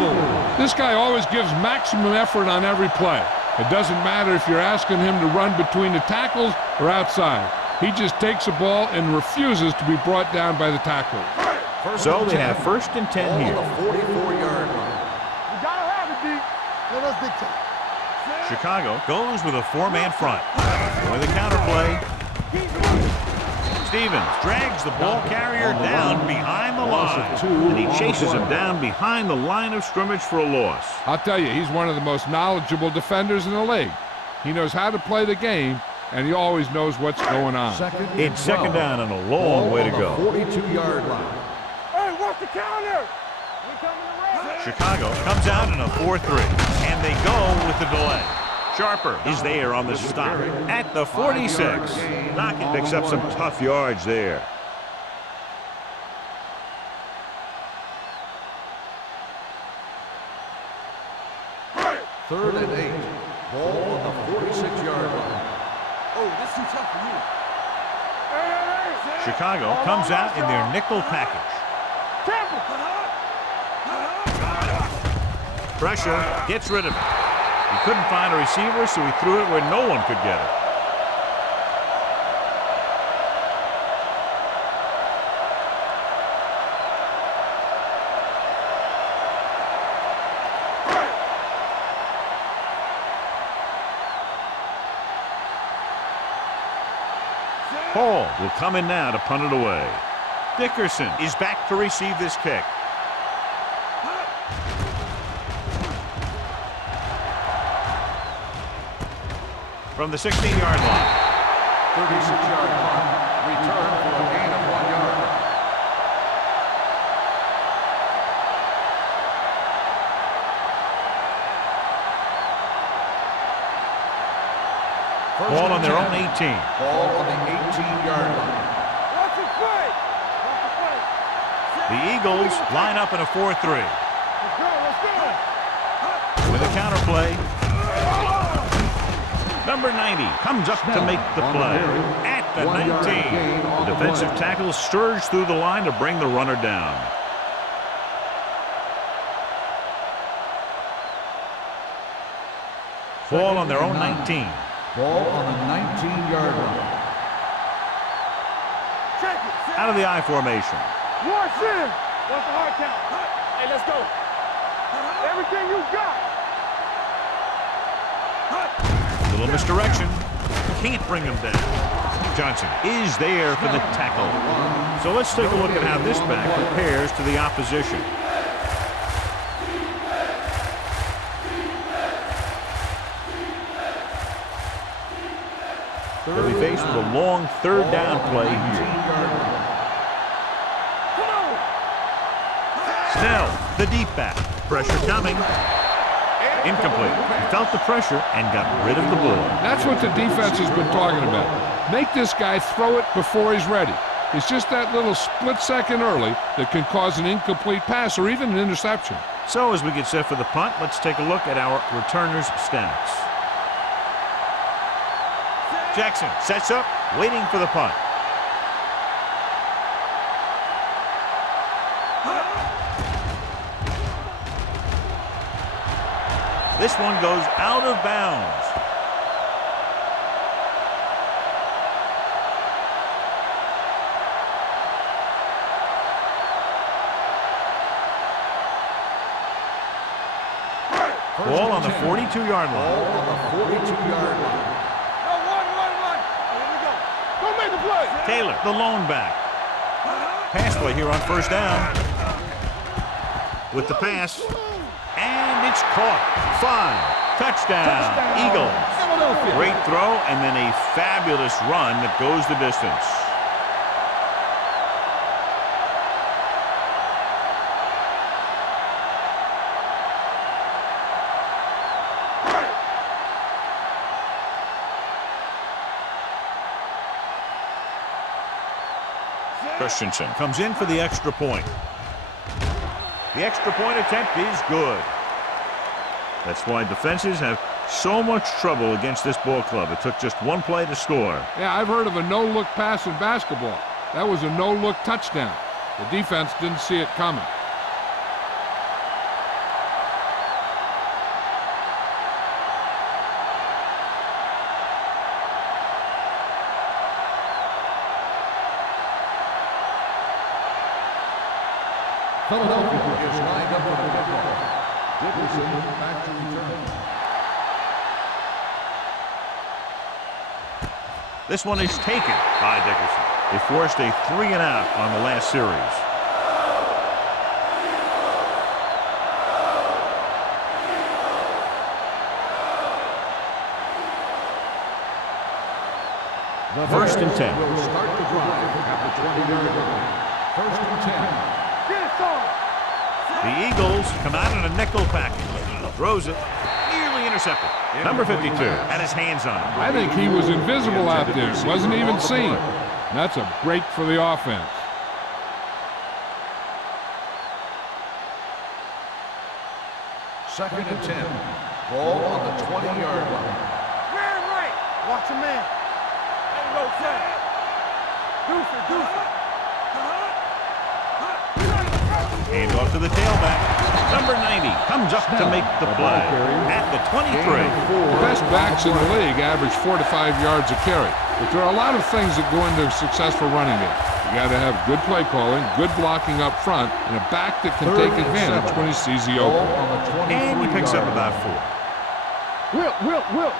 This guy always gives maximum effort on every play. It doesn't matter if you're asking him to run between the tackles or outside. He just takes the ball and refuses to be brought down by the tackle. So they have 1st and 10 here. On the 44-yard line. You gotta have it, D. Let us dictate. Chicago goes with a 4-man front. With a counterplay. Stevens drags the ball carrier down behind the line. And he chases him down behind the line of scrimmage for a loss. I'll tell you, he's one of the most knowledgeable defenders in the league. He knows how to play the game, and he always knows what's going on. It's 2nd down and a long way to go. 42-yard line. Hey, what's the counter? We coming around. Chicago comes out in a 4-3, and they go with the delay. Sharper is there on the stop at the 46. Knockett picks up some tough yards there. Third and 8. Ball on the 46-yard line. Oh, this is too tough for you. Chicago comes out in their nickel package. Pressure gets rid of it. He couldn't find a receiver, so he threw it where no one could get it. Hall will come in now to punt it away. Dickerson is back to receive this kick. From the 16-yard line. 36-yard punt. Return for a gain of 1 yard. Ball on their own 18. Ball on the 18-yard line. Watch it play. Watch it play. The Eagles line up in a 4-3. Let's go. Let's go. With a counter play. Number 90 comes up to make the play at the 19. The defensive tackle surged through the line to bring the runner down. Ball on their own 19. Ball on the 19-yard line. Check it. Out of the I formation. Watch in. What's the hard count? Hey, let's go. Everything you got. Little misdirection. Can't bring him down. Johnson is there for the tackle. So let's take a look at how this back compares to the opposition. They'll be faced with a long third down play here. Snell, the deep back. Pressure coming. Incomplete. He felt the pressure and got rid of the ball. That's what the defense has been talking about. Make this guy throw it before he's ready. It's just that little split second early that can cause an incomplete pass or even an interception. So as we get set for the punt, let's take a look at our returners' stats. Jackson sets up, waiting for the punt. This one goes out of bounds. Ball on the 42-yard line. Ball on the 42-yard line. One. Here we go. Go make the play. Taylor, the lone back. Pass play here on first down. With the pass. And it's caught. 5. Touchdown. Eagles. Great throw and then a fabulous run that goes the distance. Christensen comes in for the extra point. The extra point attempt is good. That's why defenses have so much trouble against this ball club. It took just one play to score. Yeah, I've heard of a no-look pass in basketball. That was a no-look touchdown. The defense didn't see it coming. Philadelphia is lined up for the kickoff. Dickerson back to return. This one is taken by Dickerson. They forced a 3-and-out on the last series. First and 10. Will start the drive at the 20-yard line. First and 10. The Eagles come out in a nickel package. Throws it. Nearly intercepted. Number 52 had his hands on it. I think he was invisible out there. Wasn't even seen. That's a break for the offense. Second and 10. Ball on the 20-yard line. Man right. Watch him in. Ain't no set. Deuce it. Hand off to the tailback. Number 90 comes up to make the play at the 23. The best backs in the league average 4 to 5 yards a carry. But there are a lot of things that go into a successful running game. You got to have good play calling, good blocking up front, and a back that can take advantage when he sees the open. And he picks up about 4. Will.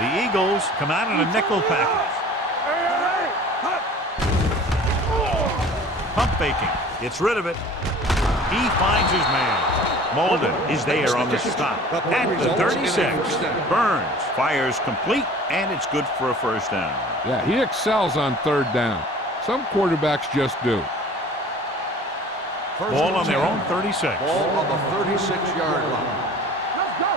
The Eagles come out in a nickel package. Pump faking. Gets rid of it. He finds his man. Molden is there on the stop. At the 36. Burns fires complete, and it's good for a first down. Yeah, he excels on third down. Some quarterbacks just do. Ball on their own 36. Ball on the 36-yard line. Let's go.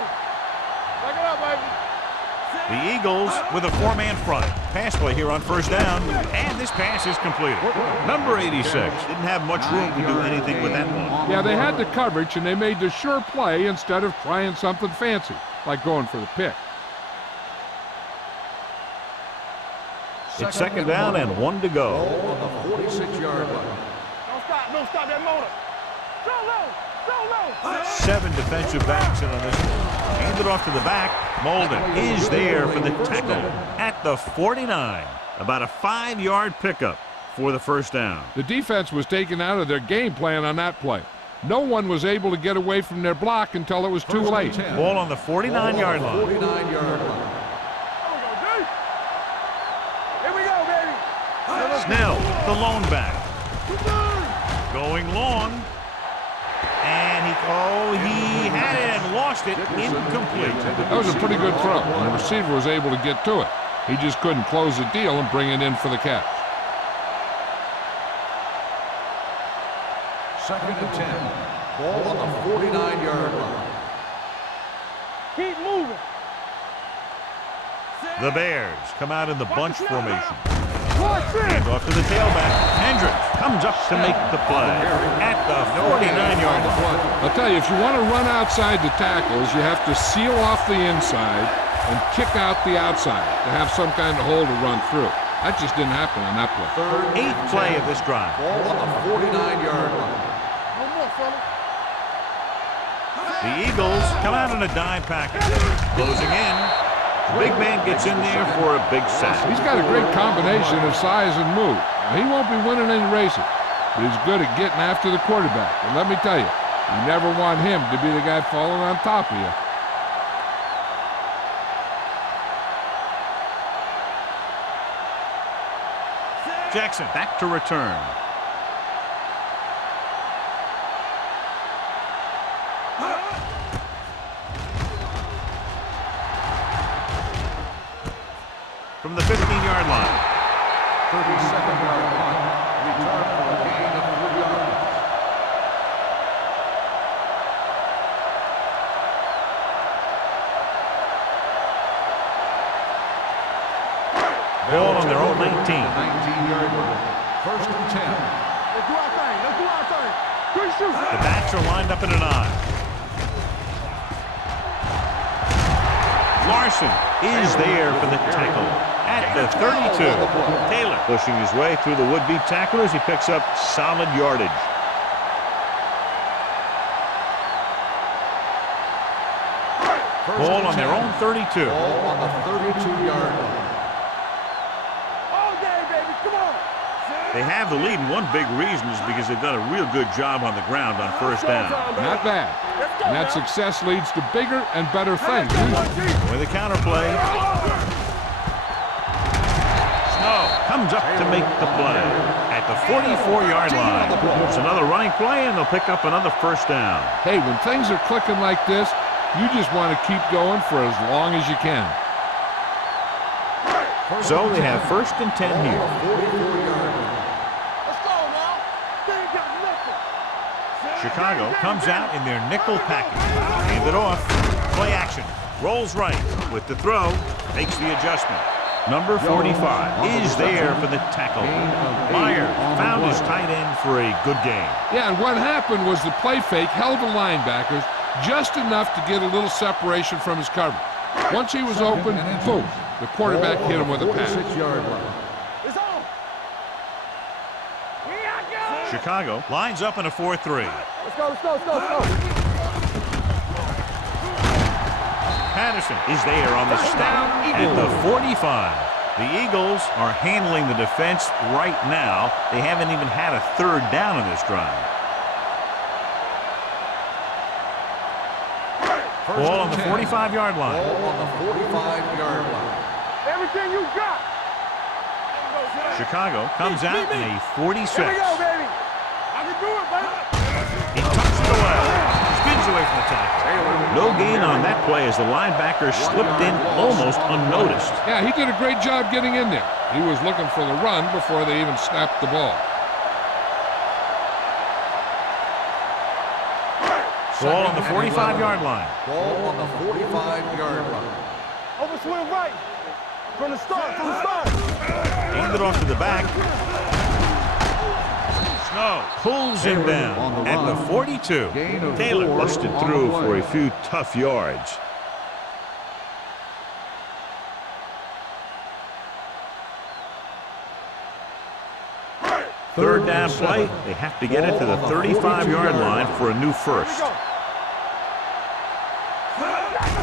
Back it up, baby. The Eagles with a four-man front. Pass play here on first down, and this pass is completed. Number 86 didn't have much room to do anything with that one. Yeah, they had the coverage, and they made the sure play instead of trying something fancy, like going for the pick. It's second down and 1 to go. Ball on the 46-yard line. Don't stop that motor. So low, so low. 7 defensive backs in on this one. Hand it off to the back. Molden is there for the tackle at the 49. About a 5-yard pickup for the first down. The defense was taken out of their game plan on that play. No one was able to get away from their block until it was too late. Ball on the 49-yard line. 49-yard line. Here we go, baby. Snell, the lone back. Going long. And he had it and lost it. Incomplete. That was a pretty good throw, and the receiver was able to get to it. He just couldn't close the deal and bring it in for the catch. Second and 10. Ball on the 49-yard line. Keep moving. The Bears come out in the bunch formation. Watch it. Hands off to the tailback. Hendricks comes up to make the play at the 49-yard line. I'll tell you, if you want to run outside the tackles, you have to seal off the inside and kick out the outside to have some kind of hole to run through. That just didn't happen on that play. Eighth play of this drive. Ball on the 49-yard line. No more, fella. The Eagles come out in a dime package. Closing in. Big man gets in there for a big sack. He's got a great combination of size and move. Now, he won't be winning any races, but he's good at getting after the quarterback. And let me tell you, you never want him to be the guy falling on top of you. Jackson back to return. From the 15-yard line. 32nd-yard punt. Return for a gain of 3 yards. Ball on their own 19. 19-yard line. First and 10. Let's do our thing. Let's do our thing. Good shoot. The backs are lined up in an I. Larson is there for the tackle at the 32. Taylor pushing his way through the would-be tacklers. He picks up solid yardage. Ball on their own 32. Ball on the 32-yard line. All day, baby. Come on. They have the lead, and one big reason is because they've done a real good job on the ground on first down. Not bad. And that success leads to bigger and better things. With a counterplay. Snow comes up to make the play at the 44-yard line. It's another running play, and they'll pick up another first down. Hey, when things are clicking like this, you just want to keep going for as long as you can. So they have first and 10 here. 44-yard line. Let's go now. They ain't got nothing. Chicago comes out in their nickel package. Hand it off. Play action. Rolls right with the throw. Makes the adjustment. Number 45 is there for the tackle. Myers found his tight end for a good game. Yeah, and what happened was the play fake held the linebackers just enough to get a little separation from his coverage. Once he was open, boom, the quarterback hit him with a pass. 46-yard line. It's on. Here I go. Chicago lines up in a 4-3. Let's go, let's go, let's go, let's go. Patterson is there on the stop at the 45. The Eagles are handling the defense right now. They haven't even had a third down in this drive. Ball on the 45-yard line. Ball on the 45-yard line. Everything you got. Chicago comes out in a 46. Here we go, baby. I can do it, baby. He tucks it away. Spins away from the tackle. No gain on that play as the linebacker slipped in almost unnoticed. Yeah, he did a great job getting in there. He was looking for the run before they even snapped the ball. Ball on the 45-yard line. Ball on the 45-yard line. Over swing right. From the start, Aimed it off to the back. Snow pulls him down at the 42. Taylor busted through for a few tough yards. Third down play. They have to get it to the 35-yard line for a new first.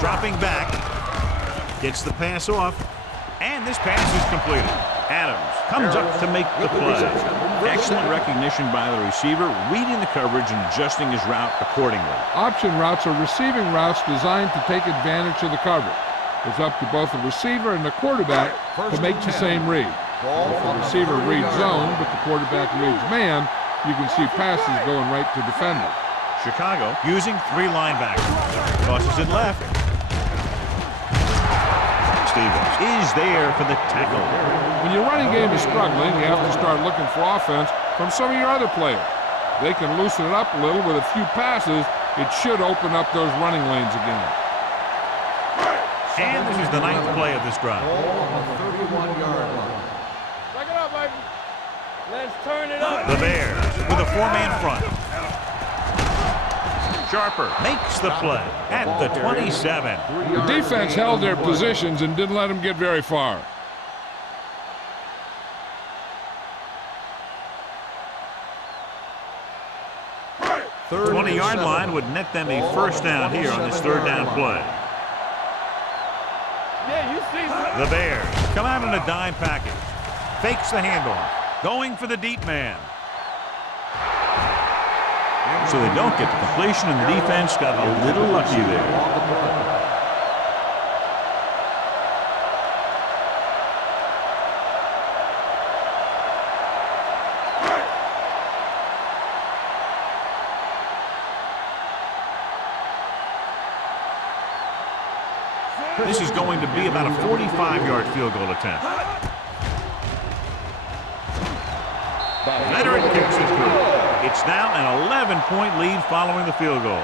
Dropping back. Gets the pass off. And this pass is completed. Adams comes up to make the play. Excellent recognition by the receiver, reading the coverage and adjusting his route accordingly. Option routes are receiving routes designed to take advantage of the coverage. It's up to both the receiver and the quarterback to make the same read. If the receiver reads zone, but the quarterback reads man, you can see passes going right to defender. Chicago using 3 linebackers. Tosses it left. Stevens is there for the tackle. When your running game is struggling, you have to start looking for offense from some of your other players. They can loosen it up a little with a few passes. It should open up those running lanes again. And this is the 9th play of this drive. Ball on the 31-yard line. Back it up, baby. Let's turn it up. The Bears with a 4-man front. Sharper makes the play at the 27. The defense held their positions and didn't let them get very far. The 20-yard line would net them a first down here on this third down play. Yeah, you see that. The Bears come out in a dime package. Fakes the handoff. Going for the deep man. So they don't get the completion, and the defense got a little lucky there. This is going to be about a 45-yard field goal attempt. Veteran kicks it through. It's now an 11-point lead following the field goal.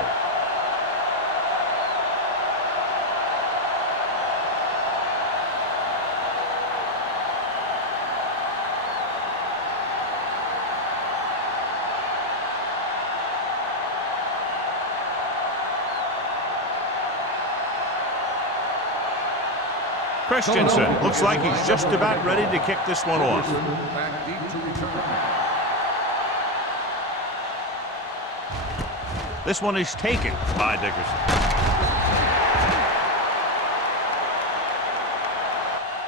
Christensen looks like he's just about ready to kick this one off. Back deep to return. This one is taken by Dickerson.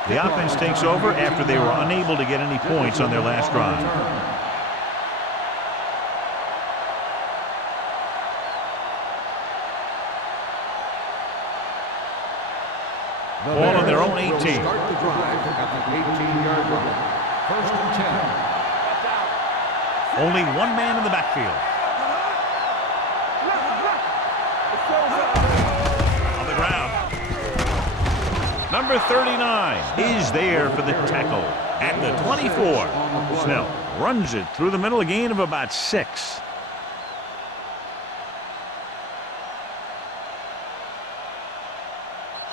The offense takes over after they were unable to get any points on their last drive. Ball on their own 18. Start the drive at the 18-yard line. First and 10. Only one man in the backfield. On the ground. Number 39 is there for the tackle at the 24. Snell runs it through the middle, a gain of about 6.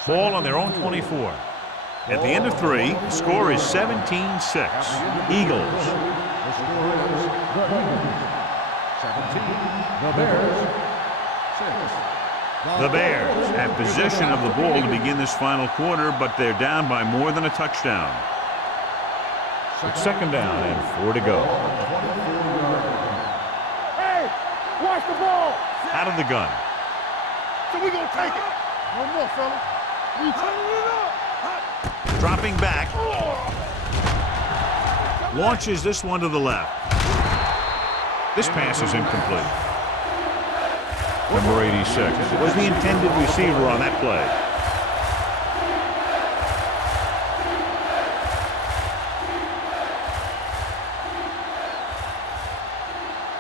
Ball on their own 24. At the end of 3, the score is 17-6. Eagles. The score is the Eagles 17. The Bears 6. The Bears have possession of the ball to begin this final quarter, but they're down by more than a touchdown. It's second down and 4 to go. Hey, watch the ball. Out of the gun. So we gonna take it. No more, fella. We turning it up. Dropping back. Launches this one to the left. This pass is incomplete. Number 86 was the intended receiver on that play.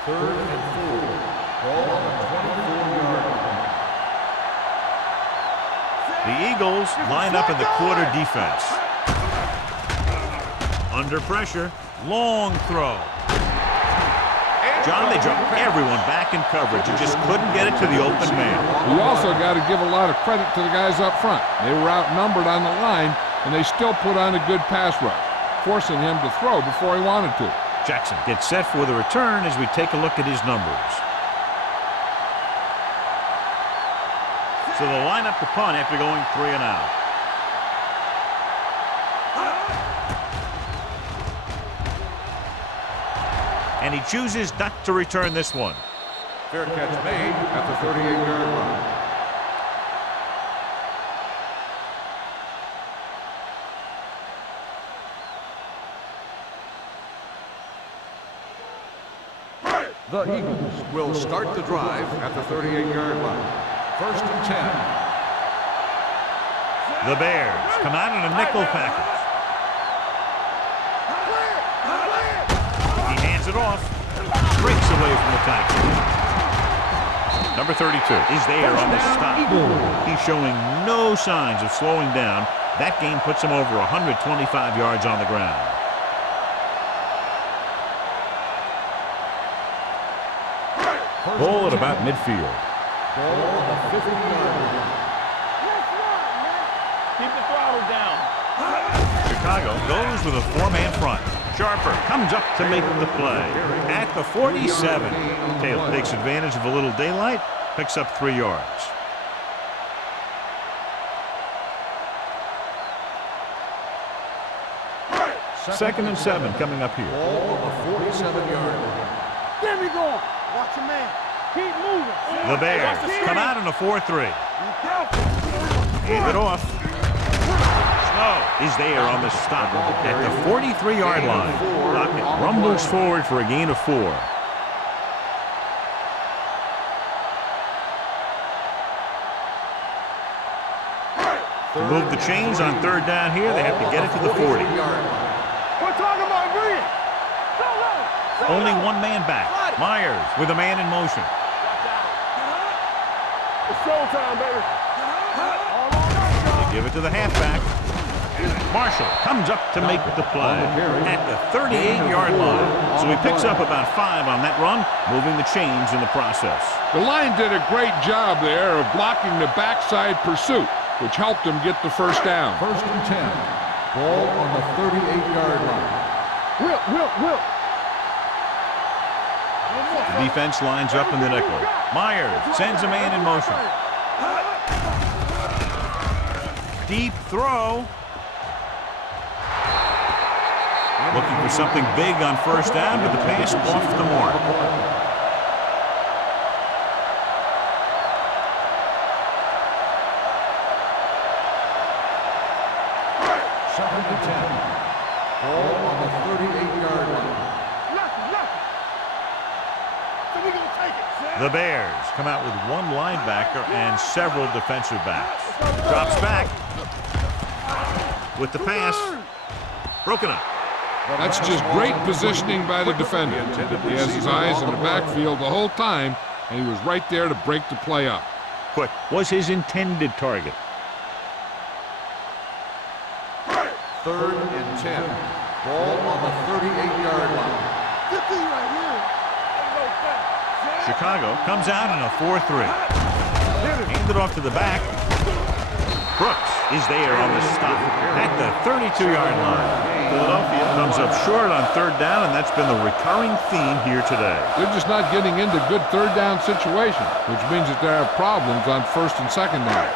Third and 4. Ball on the 24-yard line. The Eagles line up in the quarter defense. Under pressure, long throw. John, they dropped everyone back in coverage. You just couldn't get it to the open man. You also got to give a lot of credit to the guys up front. They were outnumbered on the line, and they still put on a good pass rush, forcing him to throw before he wanted to. Jackson gets set for the return as we take a look at his numbers. So they'll line up the punt after going 3 and out. And he chooses not to return this one. Fair catch made at the 38-yard line. The Eagles will start the drive at the 38-yard line. 1st and 10. The Bears come out in a nickel package. He hands it off. Breaks away from the tackle. Number 32 is there on this stop. He's showing no signs of slowing down. That game puts him over 125 yards on the ground. Ball at about midfield. Ball on the 50-yard line. Keep the throttle down. Chicago goes with a 4-man front. Sharper comes up to make the play. At the 47, Taylor takes advantage of a little daylight, picks up 3 yards. Second and 7 coming up here. Ball on the 47-yard line. Get me going. Watch your man. Keep moving. The Bears come out in a 4-3. Hand it off. Snow is there on the stop at the 43-yard line. Lockett rumbles forward for a gain of 4. To move the chains on 3rd down here, they have to get it to the 40. We're talking about Green. Only 1 man back. Myers with a man in motion. It's showtime, baby. They give it to the halfback. Marshall comes up to make the play at the 38-yard line. So he picks up about 5 on that run, moving the chains in the process. The line did a great job there of blocking the backside pursuit, which helped them get the 1st down. 1st and 10. Ball on the 38-yard line. Will. The defense lines up in the nickel. Myers sends a man in motion. Deep throw. Looking for something big on 1st down, but the pass off the mark. Second and 10. Ball on the 38-yard line. The Bears come out with 1 linebacker and several defensive backs. Drops back with the pass. Broken up. That's just great positioning by the defender. He has his eyes in the backfield the whole time, and he was right there to break the play up. Quick was his intended target. 3rd and 10. Ball on the 38-yard line. Chicago comes out in a 4-3. Handed off to the back. Brooks is there on the stop at the 32-yard line. Philadelphia comes up short on 3rd down, and that's been the recurring theme here today. They're just not getting into good 3rd down situations, which means that they have problems on 1st and 2nd down.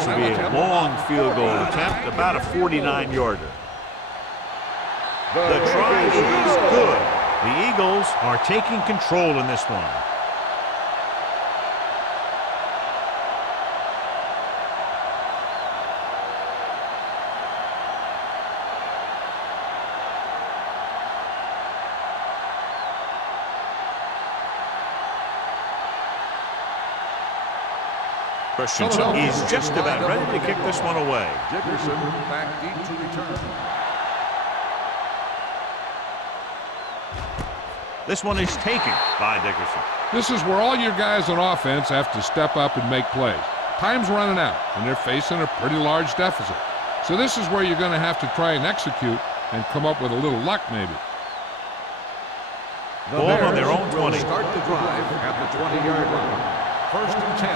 This will be a long field goal attempt, about a 49-yarder. The try is good. The Eagles are taking control in this one. Christensen is just about ready to kick this one away. Dickerson back deep to return. This one is taken by Dickerson. This is where all your guys on offense have to step up and make plays. Time's running out, and they're facing a pretty large deficit. So this is where you're going to have to try and execute and come up with a little luck, maybe. Ball on their own 20. Start the drive at the 20-yard line. 1st and 10.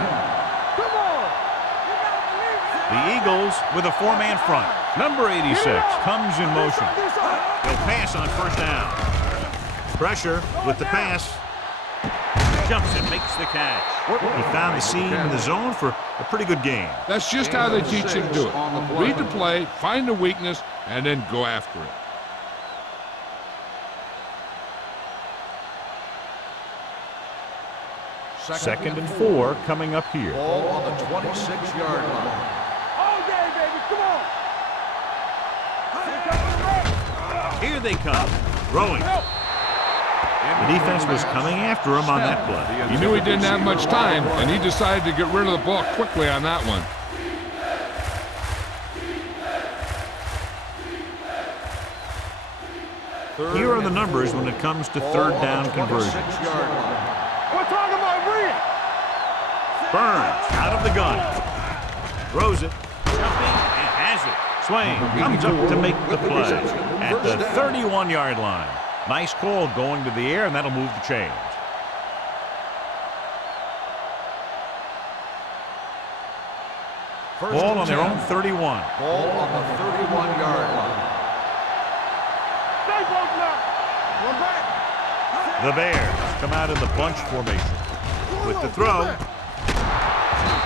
Come on. The Eagles with a four-man front. Number 86 comes in motion. They'll pass on 1st down. Pressure with the pass. Jumps and makes the catch. He found the seam in the zone for a pretty good game. That's just how they teach him to do it. Read the play, find the weakness, and then go after it. Second and 4 coming up here. Ball on the 26-yard line. All day, baby. Come on. Here they come. Throwing. The defense was coming after him on that play. He knew he didn't have much time, and he decided to get rid of the ball quickly on that one. Here are the numbers when it comes to 3rd down conversions. We're talking about read. Burns out of the gun. Throws it. Jumping and has it. Swain comes up to make the play at the 31-yard line. Nice call going to the air, and that'll move the chains. Ball on their own 31. Ball on the 31-yard line. Stay close now. One back. The Bears come out in the bunch formation. With the throw,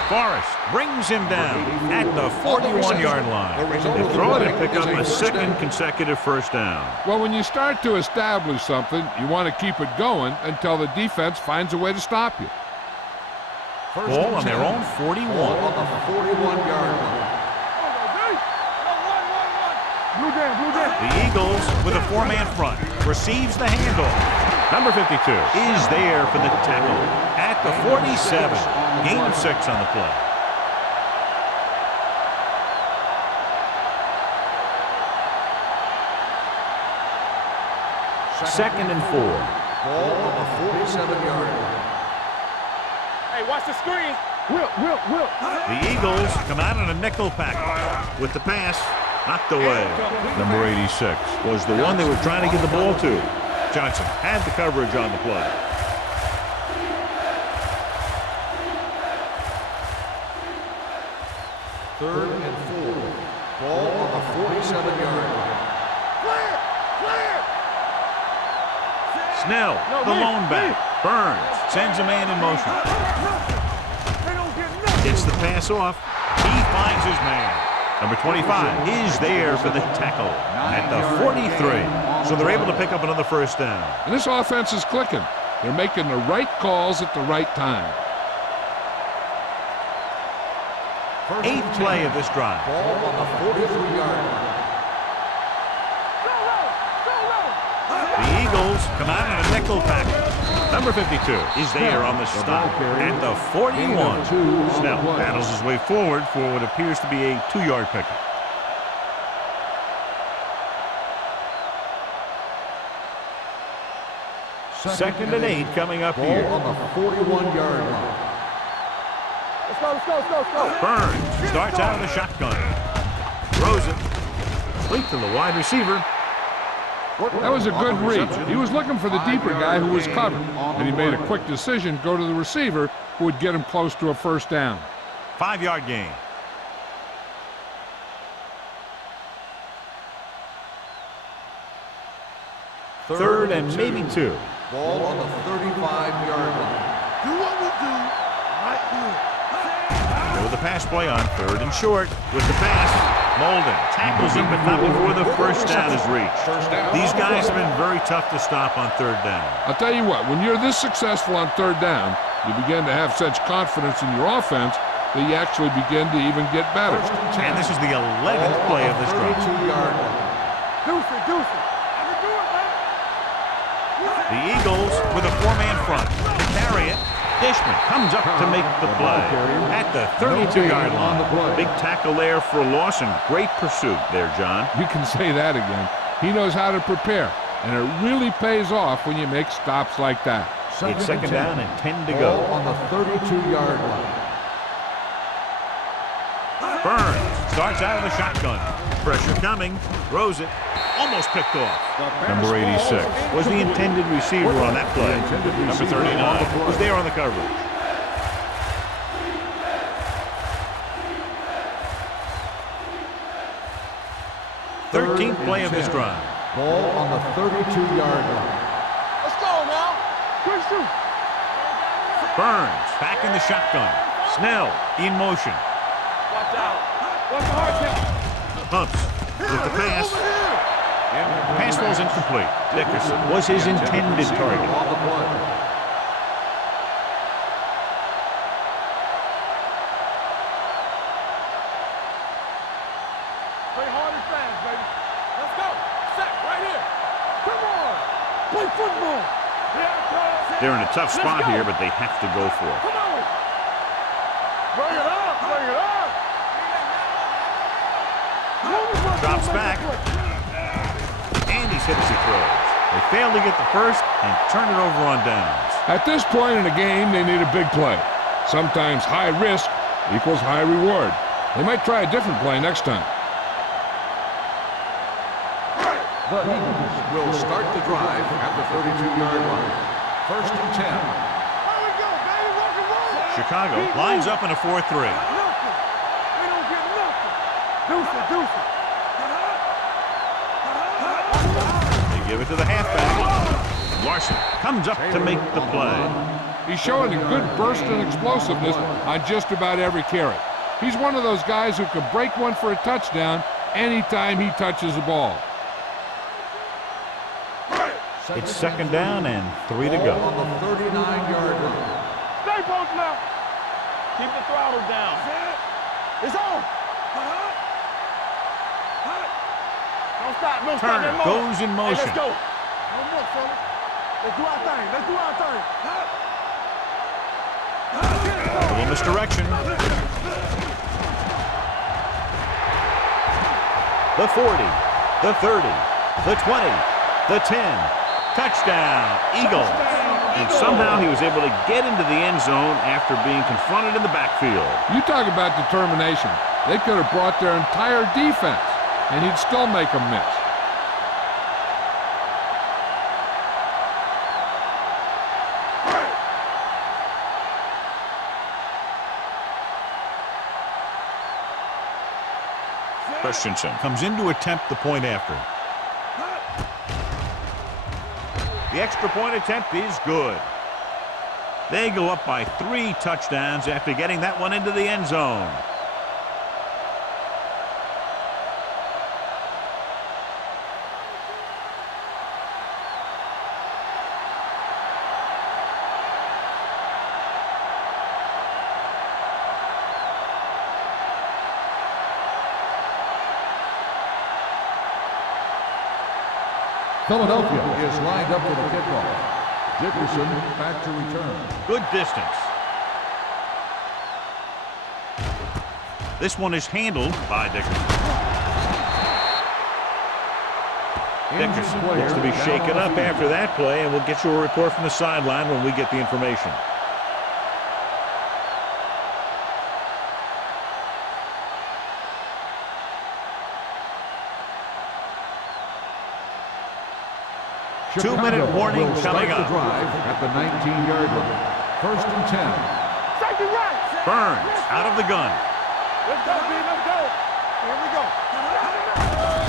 Forrest brings him down at the 41-yard line. They throw it and pick up a 2nd consecutive 1st down. Well, when you start to establish something, you want to keep it going until the defense finds a way to stop you. Ball on their own 41. Ball on the 41-yard line. Blue jam, blue jam. The Eagles with a four-man front receives the handoff. Number 52 is there for the tackle at the 47. Gain of 6 on the play. Second and 4. Ball on the 47-yard line. Hey, watch the screen. Will. The Eagles come out in a nickel pack with the pass knocked away. Number 86 was the one they were trying to get the ball to. Johnson had the coverage on the play. Third and 4. Ball on the 47-yard line. Snell, the lone back. Burns sends a man in motion. Gets the pass off. He finds his man. Number 25 is there for the tackle at the 43. So they're able to pick up another 1st down. And this offense is clicking. They're making the right calls at the right time. 8th play of this drive. Ball on the 43-yard line. The Eagles come out in a nickel package. Number 52 is there on the stop at the 41. Snell battles his way forward for what appears to be a 2-yard pickup. Second and 8 coming up Ball here. on the 41-yard line. Let's go. Burns starts out of the shotgun. Throws it. Complete to the wide receiver. That was a good read. He was looking for the deeper guy who was covered, and he made a quick decision to go to the receiver who would get him close to a 1st down. 5-yard gain. Third and maybe 2. Ball on the 35-yard line. Do what we do right here. Go with the pass play on 3rd and short. With the pass, Molden tackles him, but not before the 1st down is reached. These guys have been very tough to stop on 3rd down. I'll tell you what, when you're this successful on 3rd down, you begin to have such confidence in your offense that you actually begin to even get better. And this is the 11th play of this drive. 32-yard line. Deuce it. I can do it, man. The Eagles with a four-man front. Carry it. Dishman comes up to make the play at the 32-yard line. Big tackle there for a loss and great pursuit there, John. You can say that again. He knows how to prepare, and it really pays off when you make stops like that. It's second down and 10 to go. Ball on the 32-yard line. Burns starts out of the shotgun. Pressure coming. Throws it. Almost picked off. Number 86 was the intended receiver on that play. Number 39 was there on the coverage. Thirteenth play of this drive. Ball on the 32-yard line. Let's go now. Quick shoot. Burns back in the shotgun. Snell in motion. Watch out. Watch the hard count. Humps with the pass. Pass falls incomplete. Dickerson was his intended target. On the play. Play hard and fast, baby. Let's go. Set right here. Come on. Play football. They're in a tough spot here, but they have to go for it. Come on. Bring it up. Bring it up. Drops back. And he's hit as he throws. They fail to get the first and turn it over on downs. At this point in the game, they need a big play. Sometimes high risk equals high reward. They might try a different play next time. The Eagles will start the drive at the 32-yard line. First and 10. There we go, baby. Rock and roll. Chicago lines up in a 4-3. Nothing. We don't get nothing. Deuce it, deuce it. They give it to the halfback. Larson comes up to make the play. He's showing a good burst and explosiveness on just about every carry. He's one of those guys who can break one for a touchdown anytime he touches the ball. It's second down and 3 to go. On the 39-yard line. Stay post now. Keep the throttle down. It's on. Don't stop. Don't stop Turner that goes in Hey, motion. let's go. No more, fella. Let's do our thing. Let's do our thing. A little misdirection. The 40, the 30, the 20, the 10. Touchdown, Eagles. And somehow he was able to get into the end zone after being confronted in the backfield. You talk about determination. They could have brought their entire defense, and he'd still make them miss. Christensen comes in to attempt the point after. The extra point attempt is good. They go up by 3 touchdowns after getting that one into the end zone. Philadelphia is lined up for the kickoff. Dickerson back to return. Good distance. This one is handled by Dickerson. Dickerson looks to be shaken up after that play, and we'll get you a report from the sideline when we get the information. Two-minute warning will coming start up. the drive at the 19-yard line. First and 10. Safety right. Burns out of the gun. Let's go, B. Let's go. Here we go.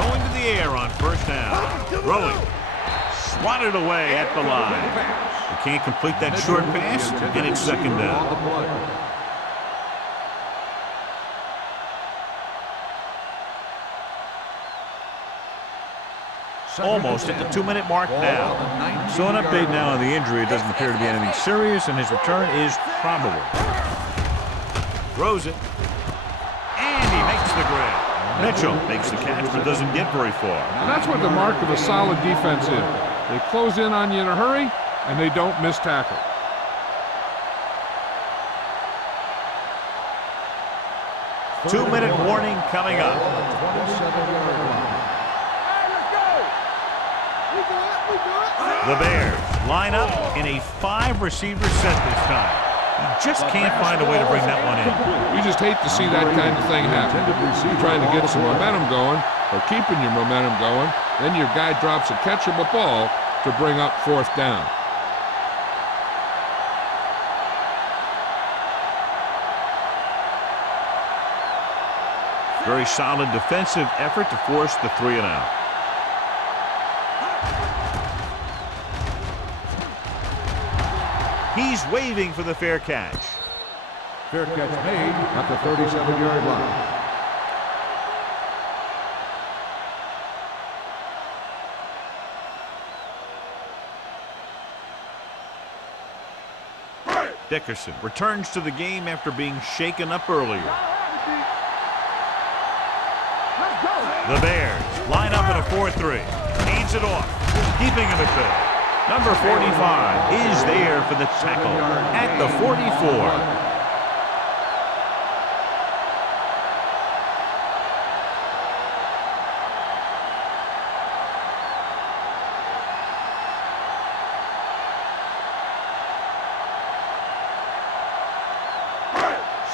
Going to the air on first down. Throwing. Swatted away at the line. He can't complete that short pass, and it's second On down. the play. Almost at the 2-minute mark now. So an update now on the injury. It doesn't appear to be anything serious, and his return is probable. Throws it. And he makes the grab. Mitchell makes the catch, but doesn't get very far. And that's what the mark of a solid defense is. They close in on you in a hurry, and they don't miss tackle. Two-minute warning coming up. 27-yard line. The Bears line up in a 5-receiver set this time. He just can't find a way to bring that one in. You just hate to see that kind of thing happen. You're trying to get some momentum going, or keeping your momentum going, then your guy drops a catchable ball to bring up 4th down. Very solid defensive effort to force the 3-and-out. He's waving for the fair catch. Fair catch made at the 37-yard line. Dickerson returns to the game after being shaken up earlier. The Bears line up in a 4-3. Hands it off, keeping him at bay. Number 45 is there for the tackle at the 44.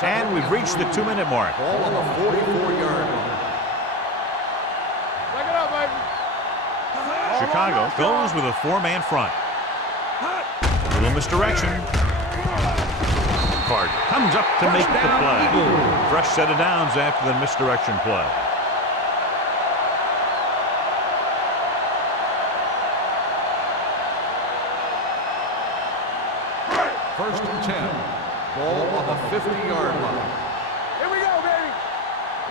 And we've reached the 2-minute mark. Ball on the 44-yard line. Take it up, baby. Chicago goes with a 4-man front. Little misdirection. Carter comes up to make the play. Fresh set of downs after the misdirection play. First and 10. Ball on the 50-yard line. Here we go, baby.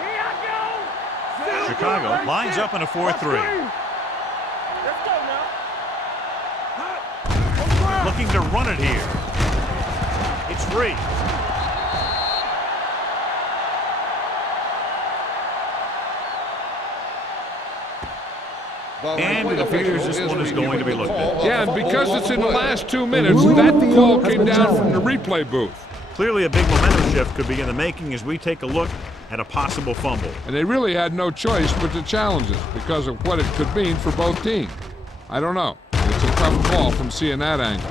Here I go. Chicago lines up in a 4-3. Let's go now. Looking to run it here. It's free. And it appears this one is going to be looked at. Yeah, and because it's in the last 2 minutes, that call came down from the replay booth. Clearly a big momentum shift could be in the making as we take a look at a possible fumble. And they really had no choice but to challenge it because of what it could mean for both teams. I don't know. It's a tough call from seeing that angle.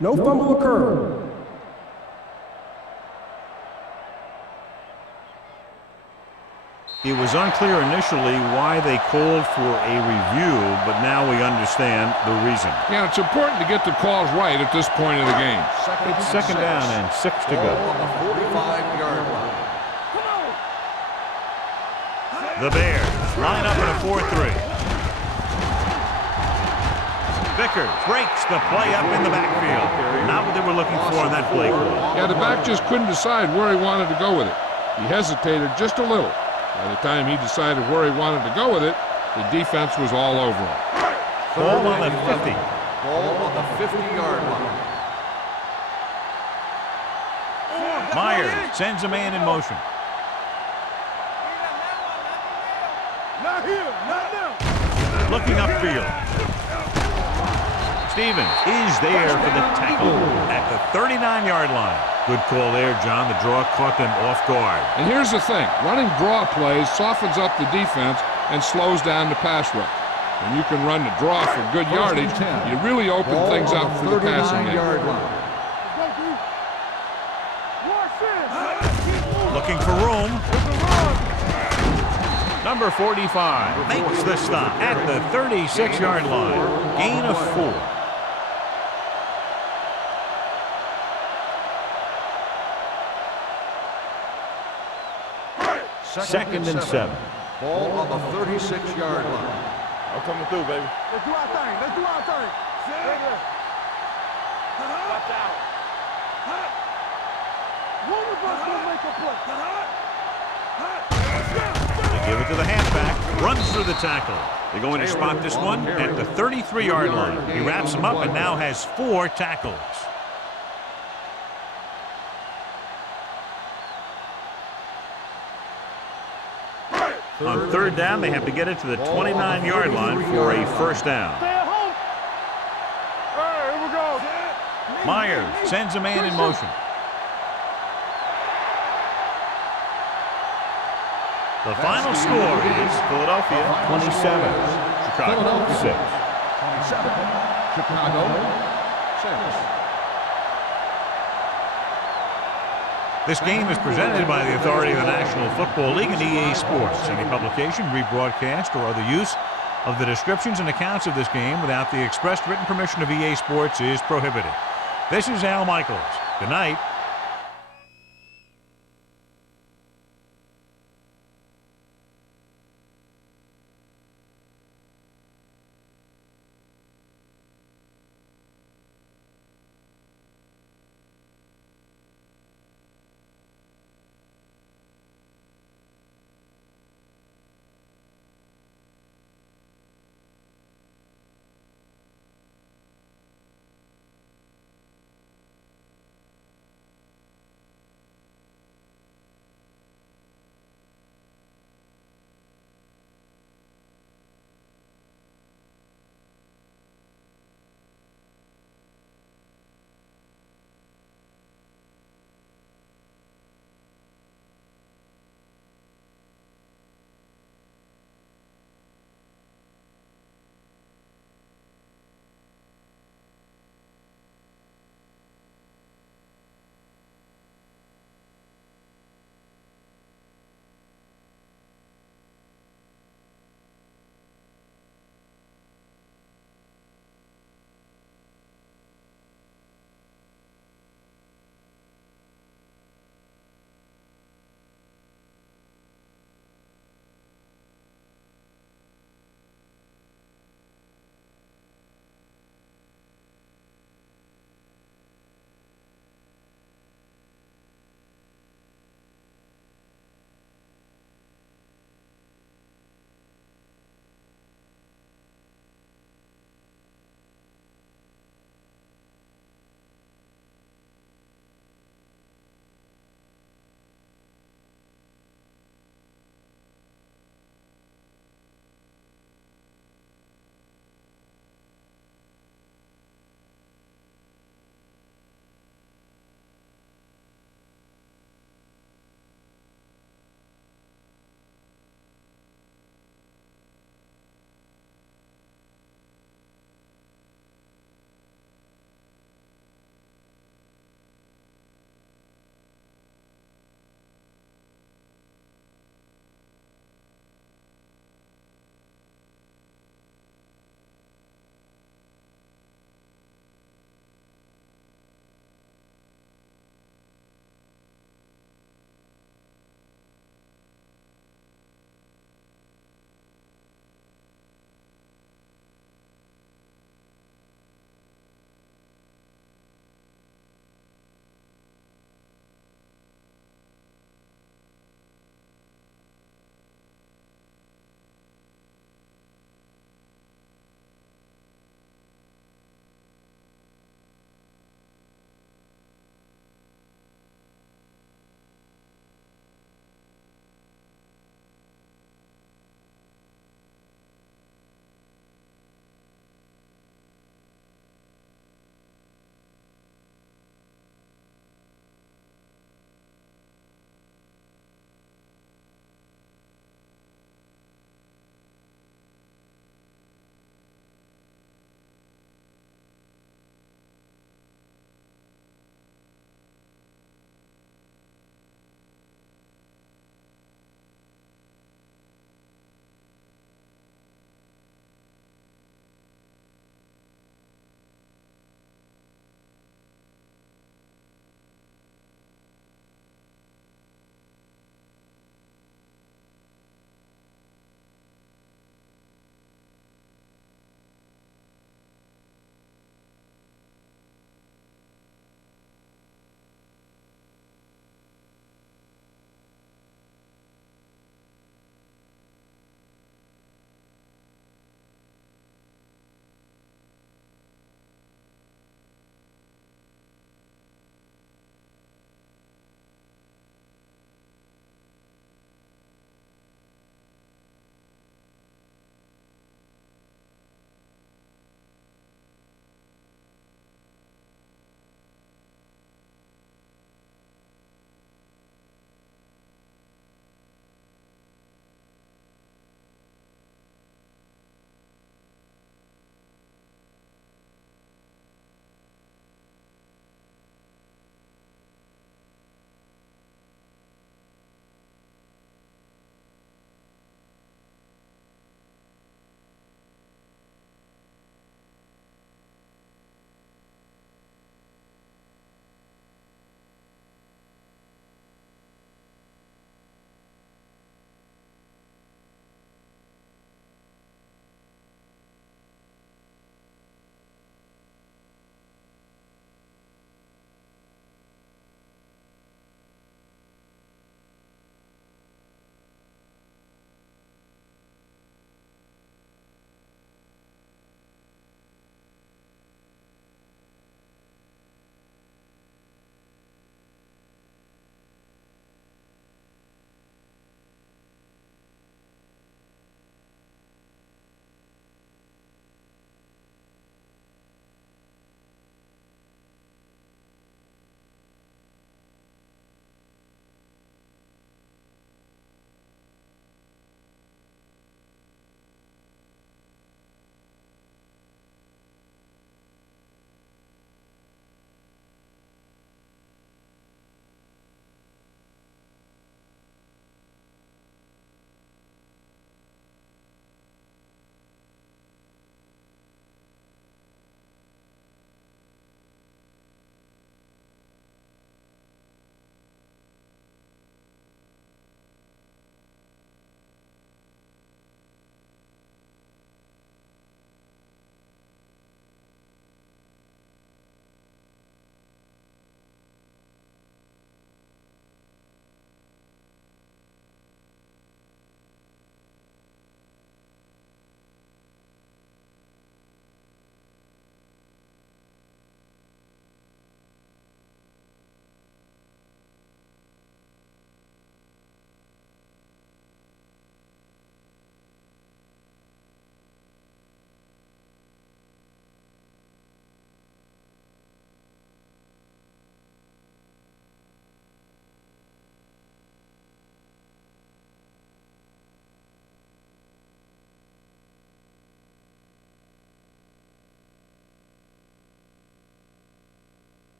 No fumble occurred. It was unclear initially why they called for a review, but now we understand the reason. Yeah, it's important to get the calls right at this point of the game. It's 2nd down and 6 to go. On the 45-yard line. The Bears line up in a 4-3. Vickers breaks the play up in the backfield. Not what they were looking for on that play call. Yeah, the back just couldn't decide where he wanted to go with it. He hesitated just a little. By the time he decided where he wanted to go with it, the defense was all over him. Ball on the 50. Ball on the 50-yard line. Myers sends a man in motion. Not here, not now. Looking upfield. Stevens is there for the tackle at the 39-yard line. Good call there, John. The draw caught them off guard. And here's the thing. Running draw plays softens up the defense and slows down the pass rush. When you can run the draw for good yardage, you really open things up for the passing game. Looking for room. Number 45 makes the stop at the 36-yard line. Gain of 4. Second and 7. Ball on the 36-yard line. I'm coming through, baby. Let's do our thing. Let's do our thing. Watch out. One of us will make a play. They give it to the halfback. Runs through the tackle. They're going to spot this one at the 33-yard line. He wraps him up and now has 4 tackles. On 3rd down, they have to get it to the 29-yard line for a first down. Stay at home. All right, here we go. Myers sends a man in motion. The final score is Philadelphia 27. Chicago 6. 27. Chicago 6. This game is presented by the authority of the National Football League and EA Sports. Any publication, rebroadcast, or other use of the descriptions and accounts of this game without the expressed written permission of EA Sports is prohibited. This is Al Michaels. Good night.